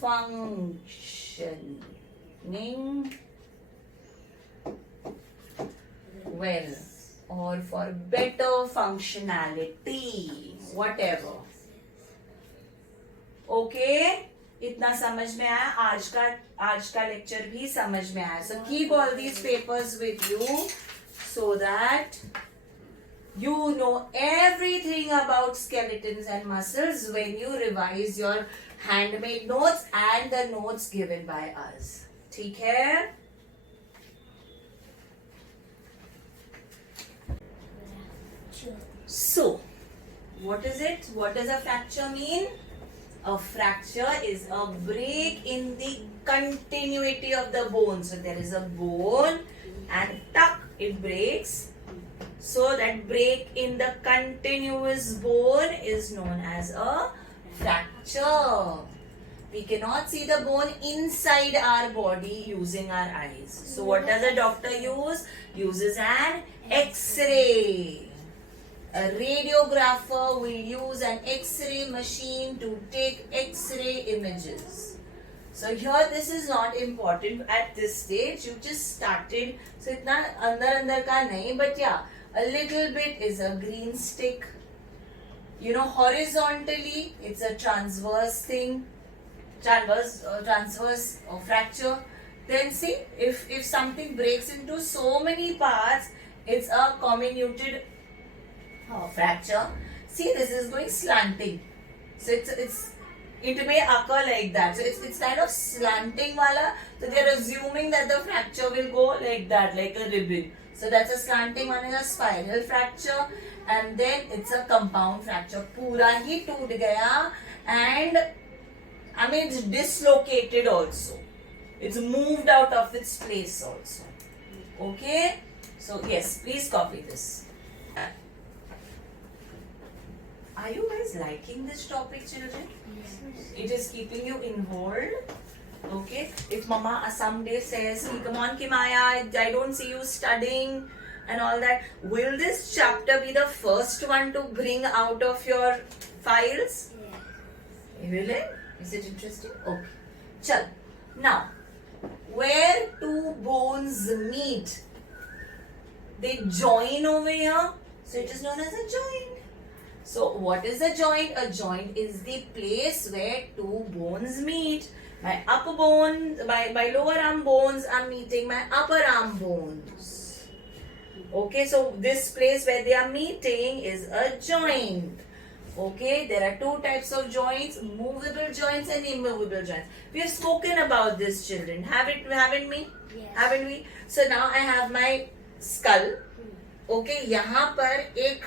functioning well or for better functionality, whatever. Okay? इतना समझ में आया? आज का lecture भी समझ में आया. So keep all these papers with you so that you know everything about skeletons and muscles when you revise your handmade notes and the notes given by us. ठीक है? So, what is it? What does a fracture mean? A fracture is a break in the continuity of the bone. So there is a bone and tuck, it breaks. So that break in the continuous bone is known as a fracture. We cannot see the bone inside our body using our eyes. So what does a doctor use? Uses an X-ray. A radiographer will use an X-ray machine to take X-ray images. So here this is not important at this stage. You just started. So itna andar ka nahi, but yeah, a little bit is a green stick. You know, horizontally it's a transverse thing, transverse fracture. Then see, if something breaks into so many parts, it's a comminuted fracture. See, this is going slanting. So it may occur like that. So it's kind of slanting wala. So they are assuming that the fracture will go like that, like a ribbon. So that's a slanting one, is a spiral fracture, and then it's a compound fracture. Pura hi toot gaya, and I mean it's dislocated also. It's moved out of its place also. Okay? So yes, please copy this. Are you guys liking this topic, children? Yes. It is keeping you involved. Okay? If mama someday says, come on Kimaya, I don't see you studying and all that, will this chapter be the first one to bring out of your files? Yes. Will it? Is it interesting? Okay. Chal. Now, where two bones meet, they join over here. So it is known as a joint. So what is a joint? A joint is the place where two bones meet. My upper bone, my lower arm bones are meeting my upper arm bones. Okay, so this place where they are meeting is a joint. Okay, there are two types of joints, movable joints and immovable joints. We have spoken about this, children, haven't we? Yes. Haven't we? So now I have my skull. Okay, यहाँ पर एक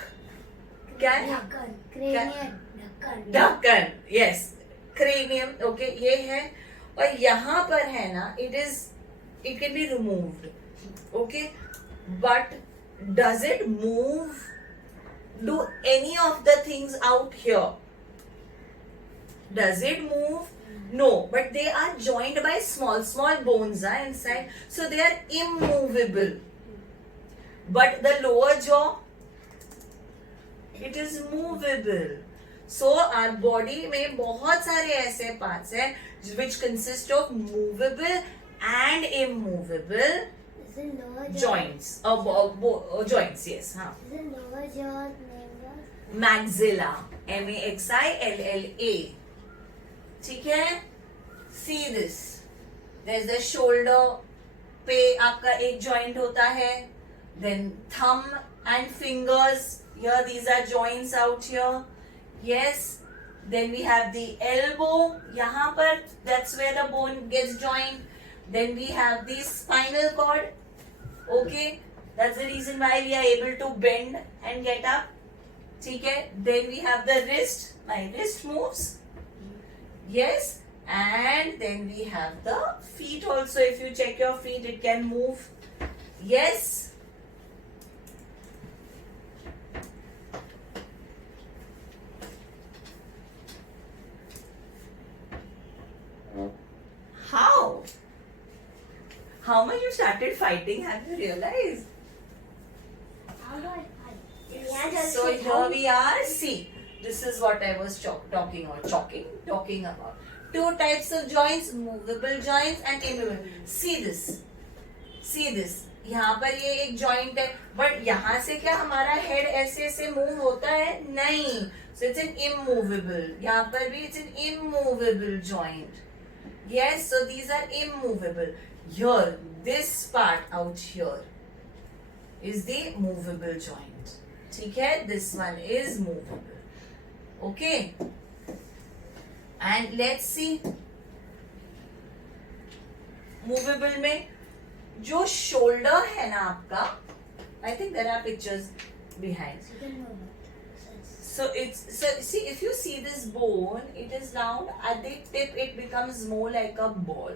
क्या है? ढक्कन, cranium, ढक्कन. ढक्कन, yes, cranium. Okay, ये है, और यहाँ पर है ना, it can be removed. Okay, but does it move? Do any of the things out here? Does it move? No, but they are joined by small bones inside, so they are immovable. But the lower jaw, it is movable. So our body में बहुत सारे ऐसे parts हैं which consist of movable and immovable Is the lower jaw? joints. Joints, yes. हाँ. Is the lower jaw named as? Maxilla, maxilla. ठीक है? See this. There's the shoulder पे आपका एक joint होता है. Then thumb and fingers. Here these are joints out here. Yes. Then we have the elbow. यहाँ पर that's where the bone gets joined. Then we have the spinal cord. Okay. That's the reason why we are able to bend and get up. ठीक है? Then we have the wrist. My wrist moves. Yes. And then we have the feet also. If you check your feet, it can move. Yes. How? How much you started fighting? Have you realized? How do I fight? So here we are. See, this is what I was talking about. two types of joints, movable joints and immovable. See this, यहाँ पर ये एक joint है, but यहाँ से क्या हमारा head ऐसे ऐसे मूव होता है? नहीं. So it's an immovable. यहाँ पर भी it's an immovable joint. Yes, so these are immovable. Here, this part out here is the movable joint. ठीक है? This one is movable. Okay. And let's see. Movable में जो shoulder है ना आपका, I think there are pictures behind. So see, if you see this bone, it is round. At the tip, it becomes more like a ball,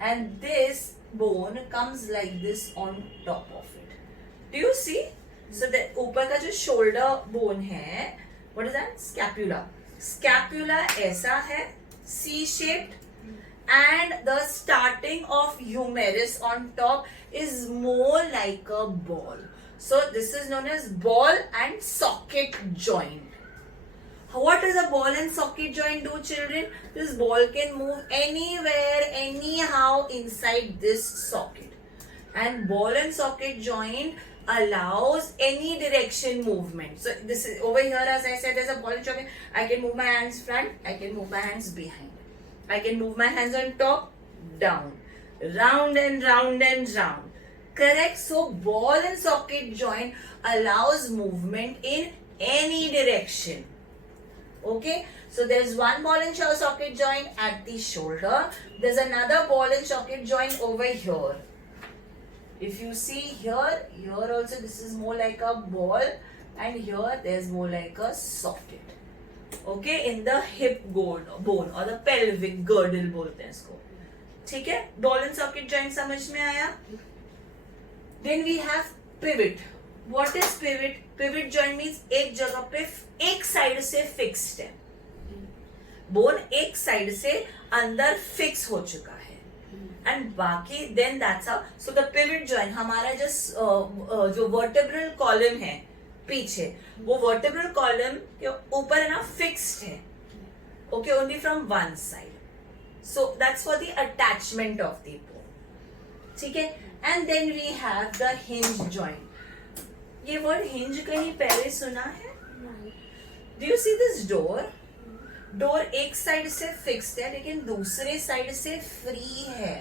and this bone comes like this on top of it. Do you see? So the ऊपर का जो shoulder bone है, what is that? Scapula. Scapula ऐसा है, C-shaped. And the starting of humerus on top is more like a ball. So this is known as ball and socket joint. What does a ball and socket joint do, children? This ball can move anywhere, anyhow inside this socket. And ball and socket joint allows any direction movement. So this is over here, as I said, there's a ball and socket. I can move my hands front, I can move my hands behind. I can move my hands on top, down, round and round and round. Correct? So ball and socket joint allows movement in any direction. Okay? So there's one ball and socket joint at the shoulder. There's another ball and socket joint over here. If you see here also this is more like a ball, and here there's more like a socket. Okay, in the hip bone or the pelvic girdle बोलते हैं इसको. ठीक है? Ball and socket joint समझ में आया? Then we have pivot. What is pivot? Pivot joint means एक जगह पे एक साइड से फिक्स्ड है. बोन एक साइड से अंदर फिक्स हो चुका है. And बाकी then that's how. So the pivot joint हमारा जो vertebral column है पीछे, वो वर्टेब्रल कॉलम के ऊपर है ना फिक्स्ड है. Okay, only from one side. So that's for the attachment of the bone. ठीक है? And then we have the hinge joint. ये वर्ड हिंज कहीं पहले सुना है? Do you see this door? Door एक साइड से फिक्स्ड है लेकिन दूसरे साइड से फ्री है.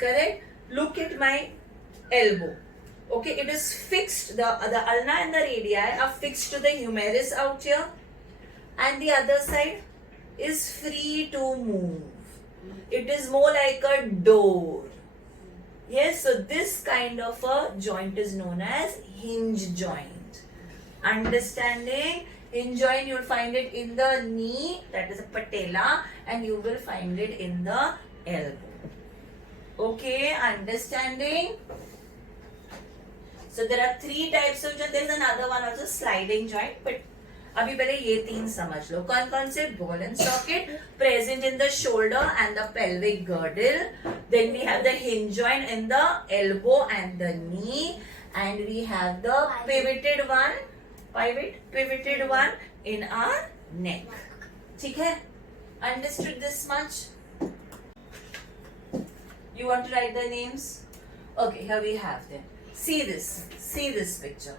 Correct? Look at my elbow. Okay, it is fixed. The ulna and the radii are fixed to the humerus out here, and the other side is free to move. It is more like a door. Yes, so this kind of a joint is known as hinge joint. Understanding? Hinge joint, you'll find it in the knee, that is a patella, and you will find it in the elbow. Okay, understanding? So there are three types of joint. There is another one also, sliding joint. But अभी पहले ये तीन समझ लो. कौन कौन से? Ball and socket present in the shoulder and the pelvic girdle. Then we have the hinge joint in the elbow and the knee, and we have the pivoted one in our neck. ठीक है? Understood this much? You want to write the names? Okay, here we have them. See this picture.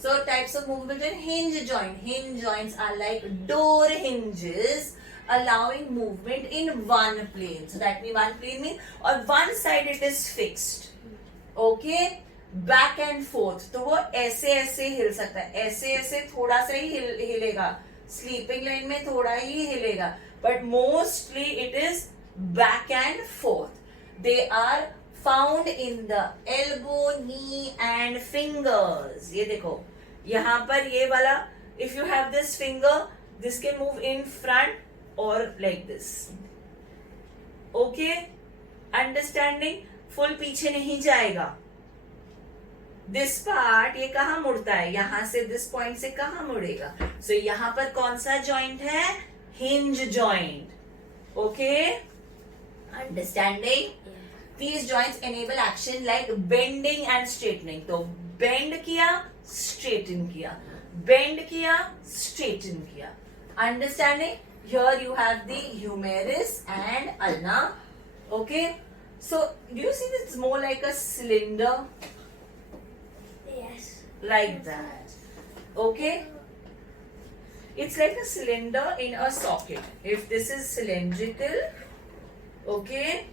So types of movable joint. Hinge joint. Hinge joints are like door hinges allowing movement in one plane. So that means one plane means on one side it is fixed. Okay? Back and forth. तो वो ऐसे ऐसे हिल सकता है. ऐसे ऐसे थोड़ा सा ही हिलेगा. Sleeping line में थोड़ा ही हिलेगा. But mostly it is back and forth. They are found in the elbow, knee and fingers. ये देखो, यहाँ पर ये वाला, if you have this finger, this can move in front or like this. Okay? Understanding? Full पीछे नहीं जाएगा. This part ये कहाँ मुड़ता है? यहाँ से this point से कहाँ मुड़ेगा? So यहाँ पर कौन सा joint है? Hinge joint. Okay? Understanding? These joints enable action like bending and straightening. तो bend किया, straighten किया, bend किया, straighten किया. Understanding? Here you have the humerus and ulna. Okay. So do you see this? It's more like a cylinder, Yes. like that. Okay. It's like a cylinder in a socket. If this is cylindrical, okay,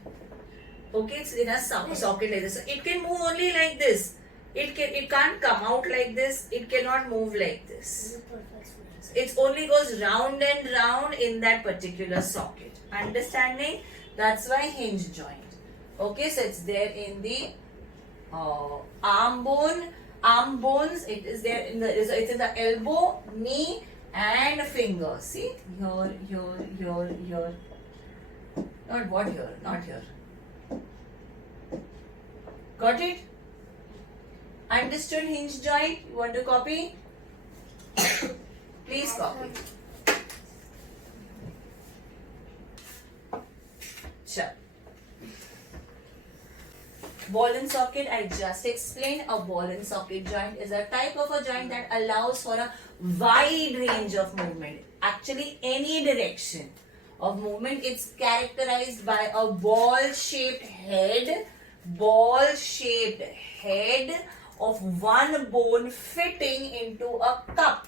it's in a socket like this. So it can move only like this. It can't come out like this. It cannot move like this. It only goes round and round in that particular socket. Understanding? That's why hinge joint. Okay, so it's there in the arm bones. It is there in the. It's in the elbow, knee, and finger. See here. Not what here, not here. Got it? Understood hinge joint? You want to copy? Please copy. Sure. Ball and socket, I just explained. A ball and socket joint is a type of a joint that allows for a wide range of movement. Actually, any direction of movement. It's characterized by a ball-shaped head of one bone fitting into a cup.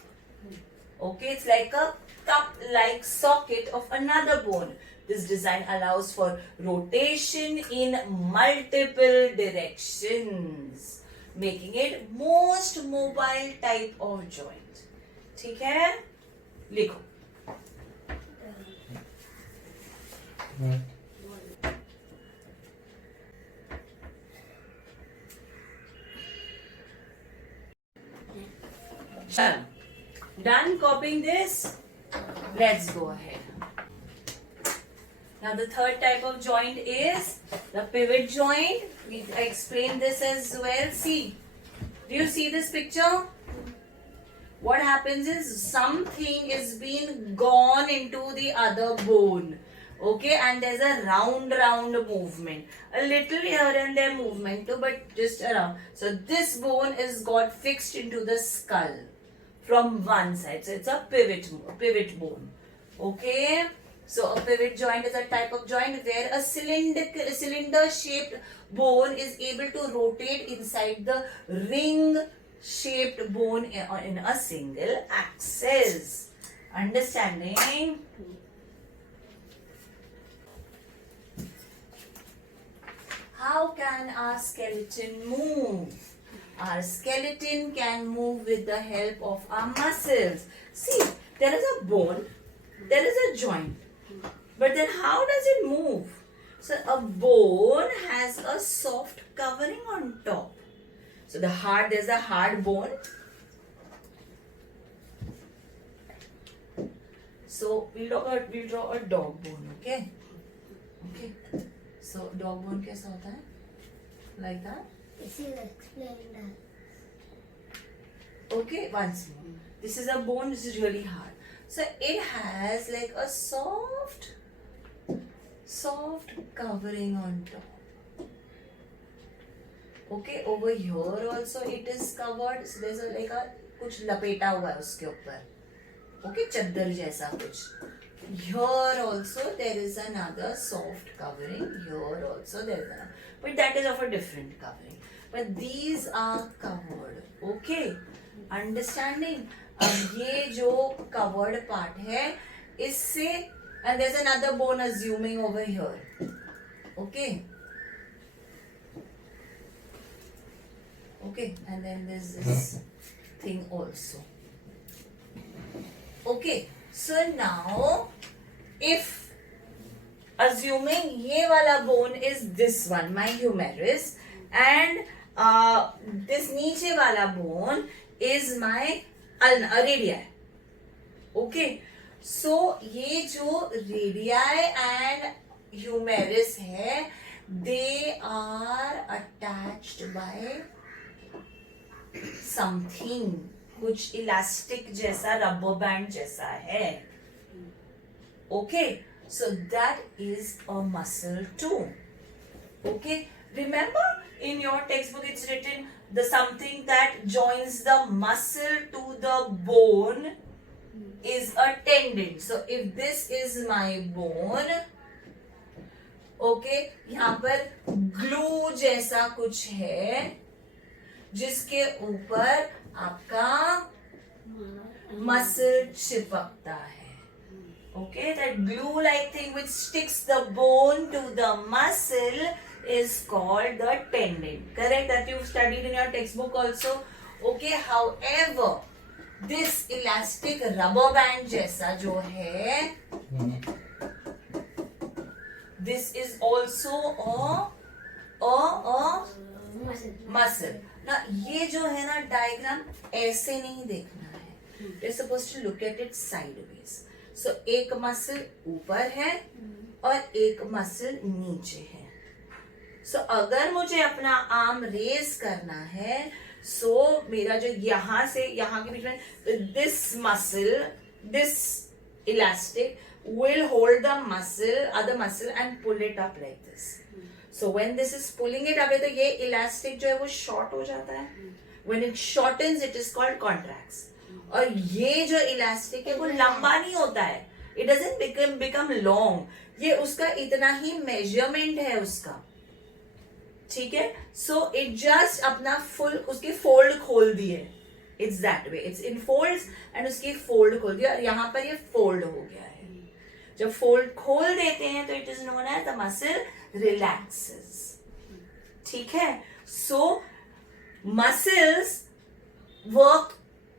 Okay, it's like a cup-like socket of another bone. This design allows for rotation in multiple directions, making it most mobile type of joint. ठीक है? लिखो. Done. Done copying this? Let's go ahead. Now the third type of joint is the pivot joint. I explained this as well. See, do you see this picture? What happens is something is being gone into the other bone. Okay, and there's a round movement. A little here and there movement too, but just around. So this bone is got fixed into the skull from one side. So it's a pivot bone. Okay. So a pivot joint is a type of joint where a cylinder-shaped bone is able to rotate inside the ring-shaped bone in a single axis. Understanding? How can our skeleton move? Our skeleton can move with the help of our muscles. See, there is a bone, there is a joint. But then how does it move? So a bone has a soft covering on top. So there's a hard bone. So we'll draw a dog bone, okay? Okay. So dog bone कैसा होता है? Like that? This is explained that. Okay, once more. This is a bone which is really hard. So it has like a soft covering on top. Okay, over here also it is covered. So there's a कुछ लपेटा हुआ है उसके ऊपर. Okay, चद्दर जैसा कुछ. Here also there is another soft covering. Here also there is another. But that is of a different covering. But these are covered. Okay, understanding? अब ये जो covered part है इससे and there's another bone assuming over here. Okay. Okay, and then there's this thing also. Okay, so now if assuming ये वाला bone is this one, my humerus, and this नीचे वाला bone is my radii. Okay, so ये जो radii and humerus है, they are attached by something, कुछ elastic जैसा rubber band जैसा है. Okay, so that is a muscle too. Okay, remember in your textbook it's written the something that joins the muscle to the bone is a tendon. So if this is my bone, okay, यहाँ पर glue जैसा कुछ है जिसके ऊपर आपका muscle चिपकता है. Okay, that glue-like thing which sticks the bone to the muscle is called the tendon. Correct? That you've studied in your textbook also. Okay, however, this elastic rubber band जैसा जो है, this is also a muscle. Now ये जो है ना diagram ऐसे नहीं देखना है. You're supposed to look at it sideways. So एक मसल ऊपर है और एक मसल नीचे है. So अगर मुझे अपना आर्म रेज करना है, so मेरा जो यहाँ से यहाँ के बीच में this muscle, this elastic will hold the other muscle and pull it up like this. So when this is pulling it up, तो ये elastic जो है वो short हो जाता है. When it shortens, it is called contracts. और ये जो इलास्टिक है वो लंबा नहीं होता है. It doesn't become long. ये उसका इतना ही मेजरमेंट है उसका. ठीक है. So it just अपना full उसके फोल्ड खोल दिए. It's that way. It's in folds and उसकी फोल्ड खोल दिया और यहाँ पर ये फोल्ड हो गया है. जब फोल्ड खोल देते हैं तो it is known as the muscle relaxes. ठीक है. So muscles work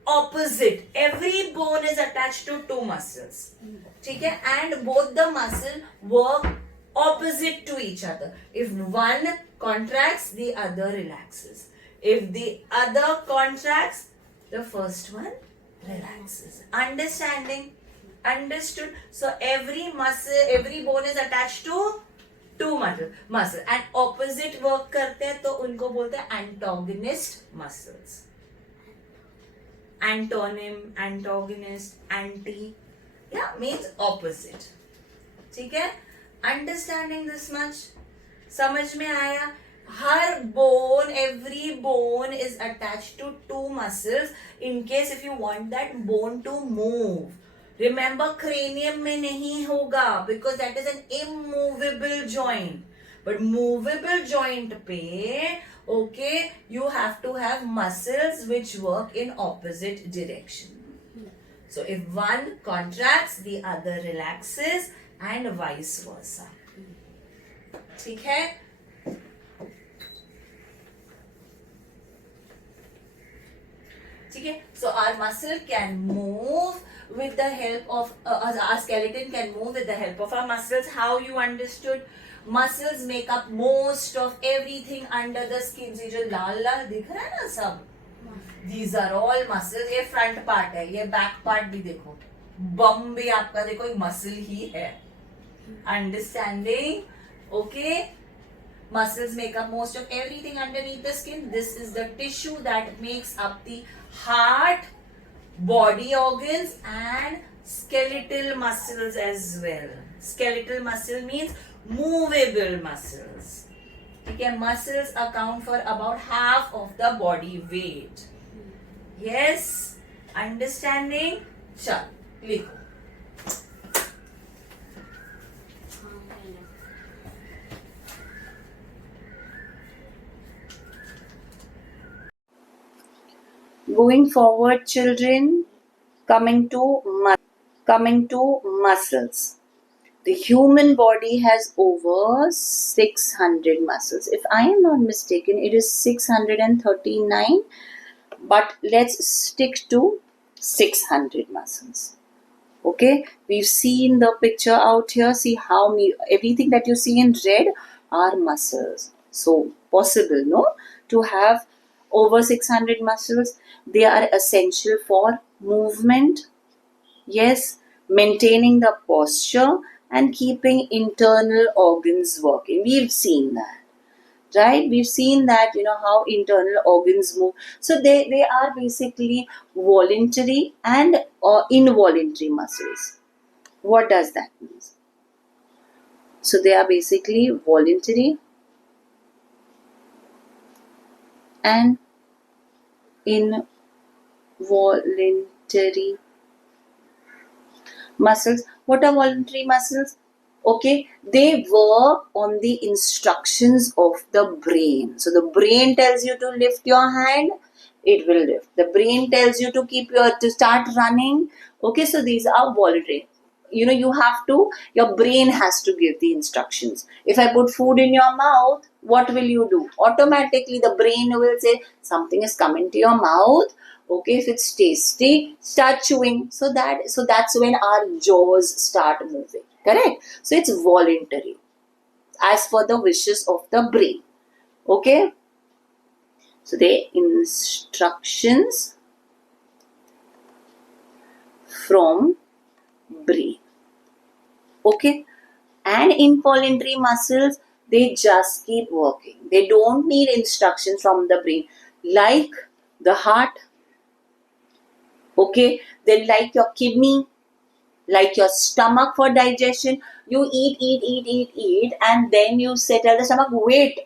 opposite. Every bone is attached to two muscles. ठीक है. And both the muscle work opposite to each other. If one contracts, the other relaxes. If the other contracts, the first one relaxes. Understanding? Understood? So every muscle, every bone is attached to two muscle and opposite work करते हैं तो उनको बोलते हैं antagonist muscles. Antonym, antagonist, anti, yeah, means opposite. ठीक है. Understanding this much? समझ में आया? हर bone, every bone is attached to two muscles in case if you want that bone to move. Remember, cranium में नहीं होगा because that is an immovable joint. But movable joint पे, okay, you have to have muscles which work in opposite direction. So if one contracts, the other relaxes and vice versa. ठीक है. ठीक है. So our muscle can move with the help of our skeleton can move with the help of our muscles. How you understood? Muscles make up most of everything under the skin. ये जो लाल लाल दिख रहा है ना सब, these are all muscles. ये front part है, ये back part भी देखो, bum भी आपका देखो एक muscle ही है. Understanding? Okay. Muscles make up most of everything underneath the skin. This is the tissue that makes up the heart, body organs and skeletal muscles as well. Skeletal muscle means movable muscles. Okay, muscles account for about half of the body weight. Yes? Understanding? Chal, likho. Going forward, children, coming to muscles. The human body has over 600 muscles. If I am not mistaken, it is 639, but let's stick to 600 muscles. Okay, we've seen the picture out here. See how everything that you see in red are muscles. So possible, no, to have over 600 muscles. They are essential for movement, yes, maintaining the posture and keeping internal organs working. We've seen that, right? We've seen that, how internal organs move. So they are basically voluntary and involuntary muscles. What does that mean? So they are basically voluntary and involuntary muscles. What are voluntary muscles? Okay, they work on the instructions of the brain. So the brain tells you to lift your hand, it will lift. The brain tells you to start running. Okay, so these are voluntary. You have to, your brain has to give the instructions. If I put food in your mouth, what will you do? Automatically the brain will say something is coming to your mouth. Okay, if it's tasty, start chewing. So that's when our jaws start moving. Correct? So it's voluntary as for the wishes of the brain. Okay? So the instructions from brain. Okay? And involuntary muscles, they just keep working. They don't need instructions from the brain. Like the heart, okay? Then like your kidney, like your stomach for digestion. You eat, and then you say, tell the stomach, wait,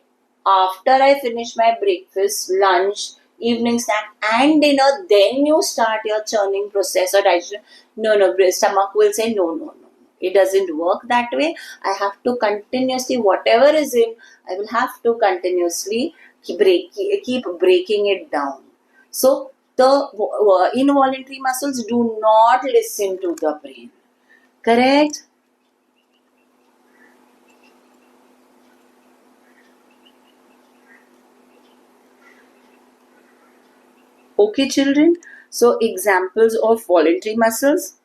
after I finish my breakfast, lunch, evening snack, and dinner, then you start your churning process or digestion. No, stomach will say, no. It doesn't work that way. I have to continuously, whatever is in, I will have to continuously keep breaking it down. So, the involuntary muscles do not listen to the brain. Correct? Okay, children. So, examples of voluntary muscles.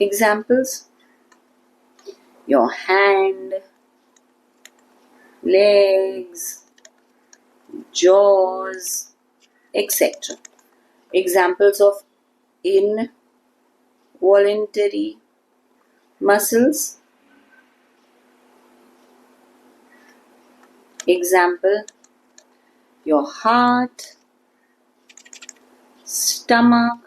Examples: your hand, legs, jaws, etc. Examples of involuntary muscles. Example: your heart, stomach,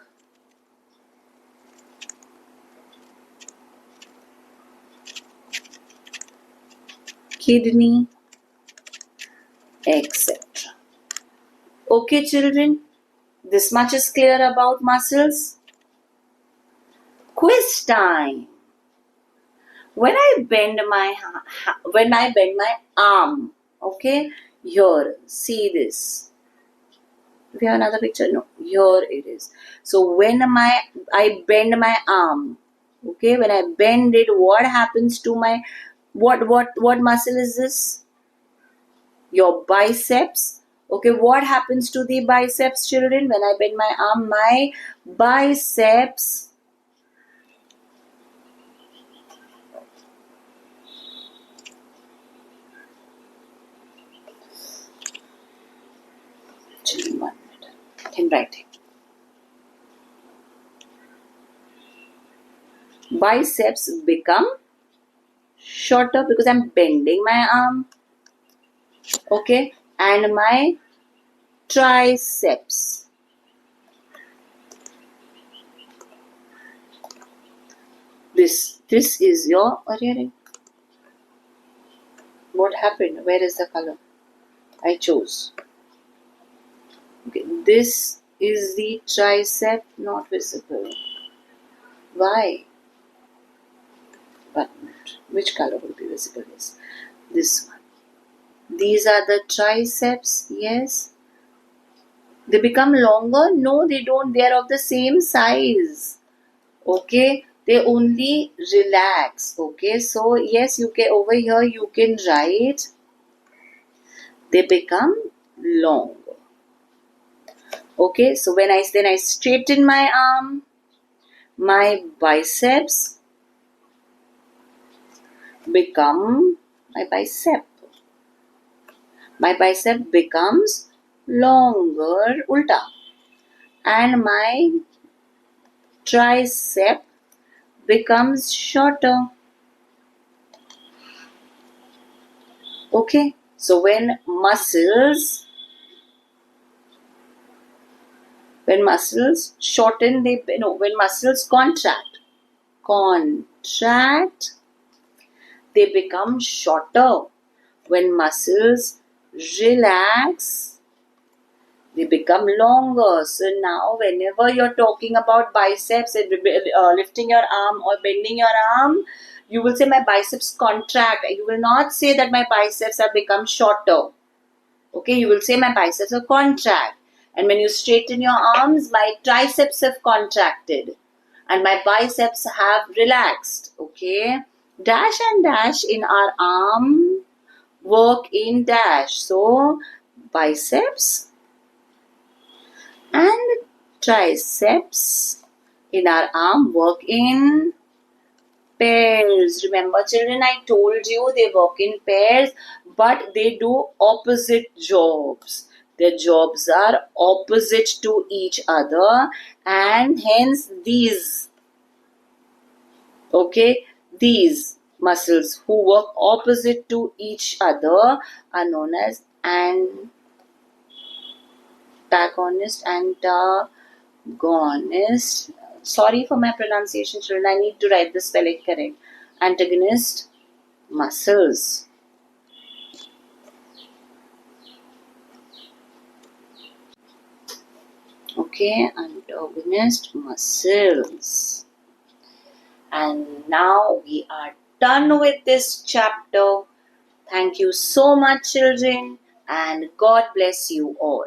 kidney, etc. Okay, children, this much is clear about muscles. Quiz time. When I bend my arm, okay, here, see this. We have another picture. No, here it is. So when I bend my arm, okay, when I bend it, what happens to my what muscle is this? Your biceps. Okay, what happens to the biceps, children? When I bend my arm, my biceps children, 1 minute. Handwriting. Biceps become shorter because I'm bending my arm. Okay, and my triceps. This is your what happened? Where is the color? I chose. Okay, this is the tricep, not visible. Why? But which color will be visible? Yes, this one. These are the triceps. Yes. They become longer? No, they don't. They are of the same size. Okay. They only relax. Okay. So yes, you can over here you can write. They become long. Okay. So when I straighten my arm, my biceps become my bicep. My bicep becomes longer, ulta, and my tricep becomes shorter. Okay, so when muscles shorten, when muscles contract, they become shorter. When muscles relax, they become longer. So now whenever you're talking about biceps, lifting your arm or bending your arm, you will say my biceps contract. You will not say that my biceps have become shorter. Okay, you will say my biceps are contract. And when you straighten your arms, my triceps have contracted and my biceps have relaxed. Okay, dash and dash in our arm work in dash. So biceps and triceps in our arm work in pairs. Remember, children, I told you they work in pairs, but they do opposite jobs. Their jobs are opposite to each other, and hence these, okay, these muscles who work opposite to each other are known as antagonist, antagonist. Sorry for my pronunciation, children. I need to write the spelling correct. Antagonist muscles. Okay, antagonist muscles. And now we are done with this chapter. Thank you so much, children, and God bless you all.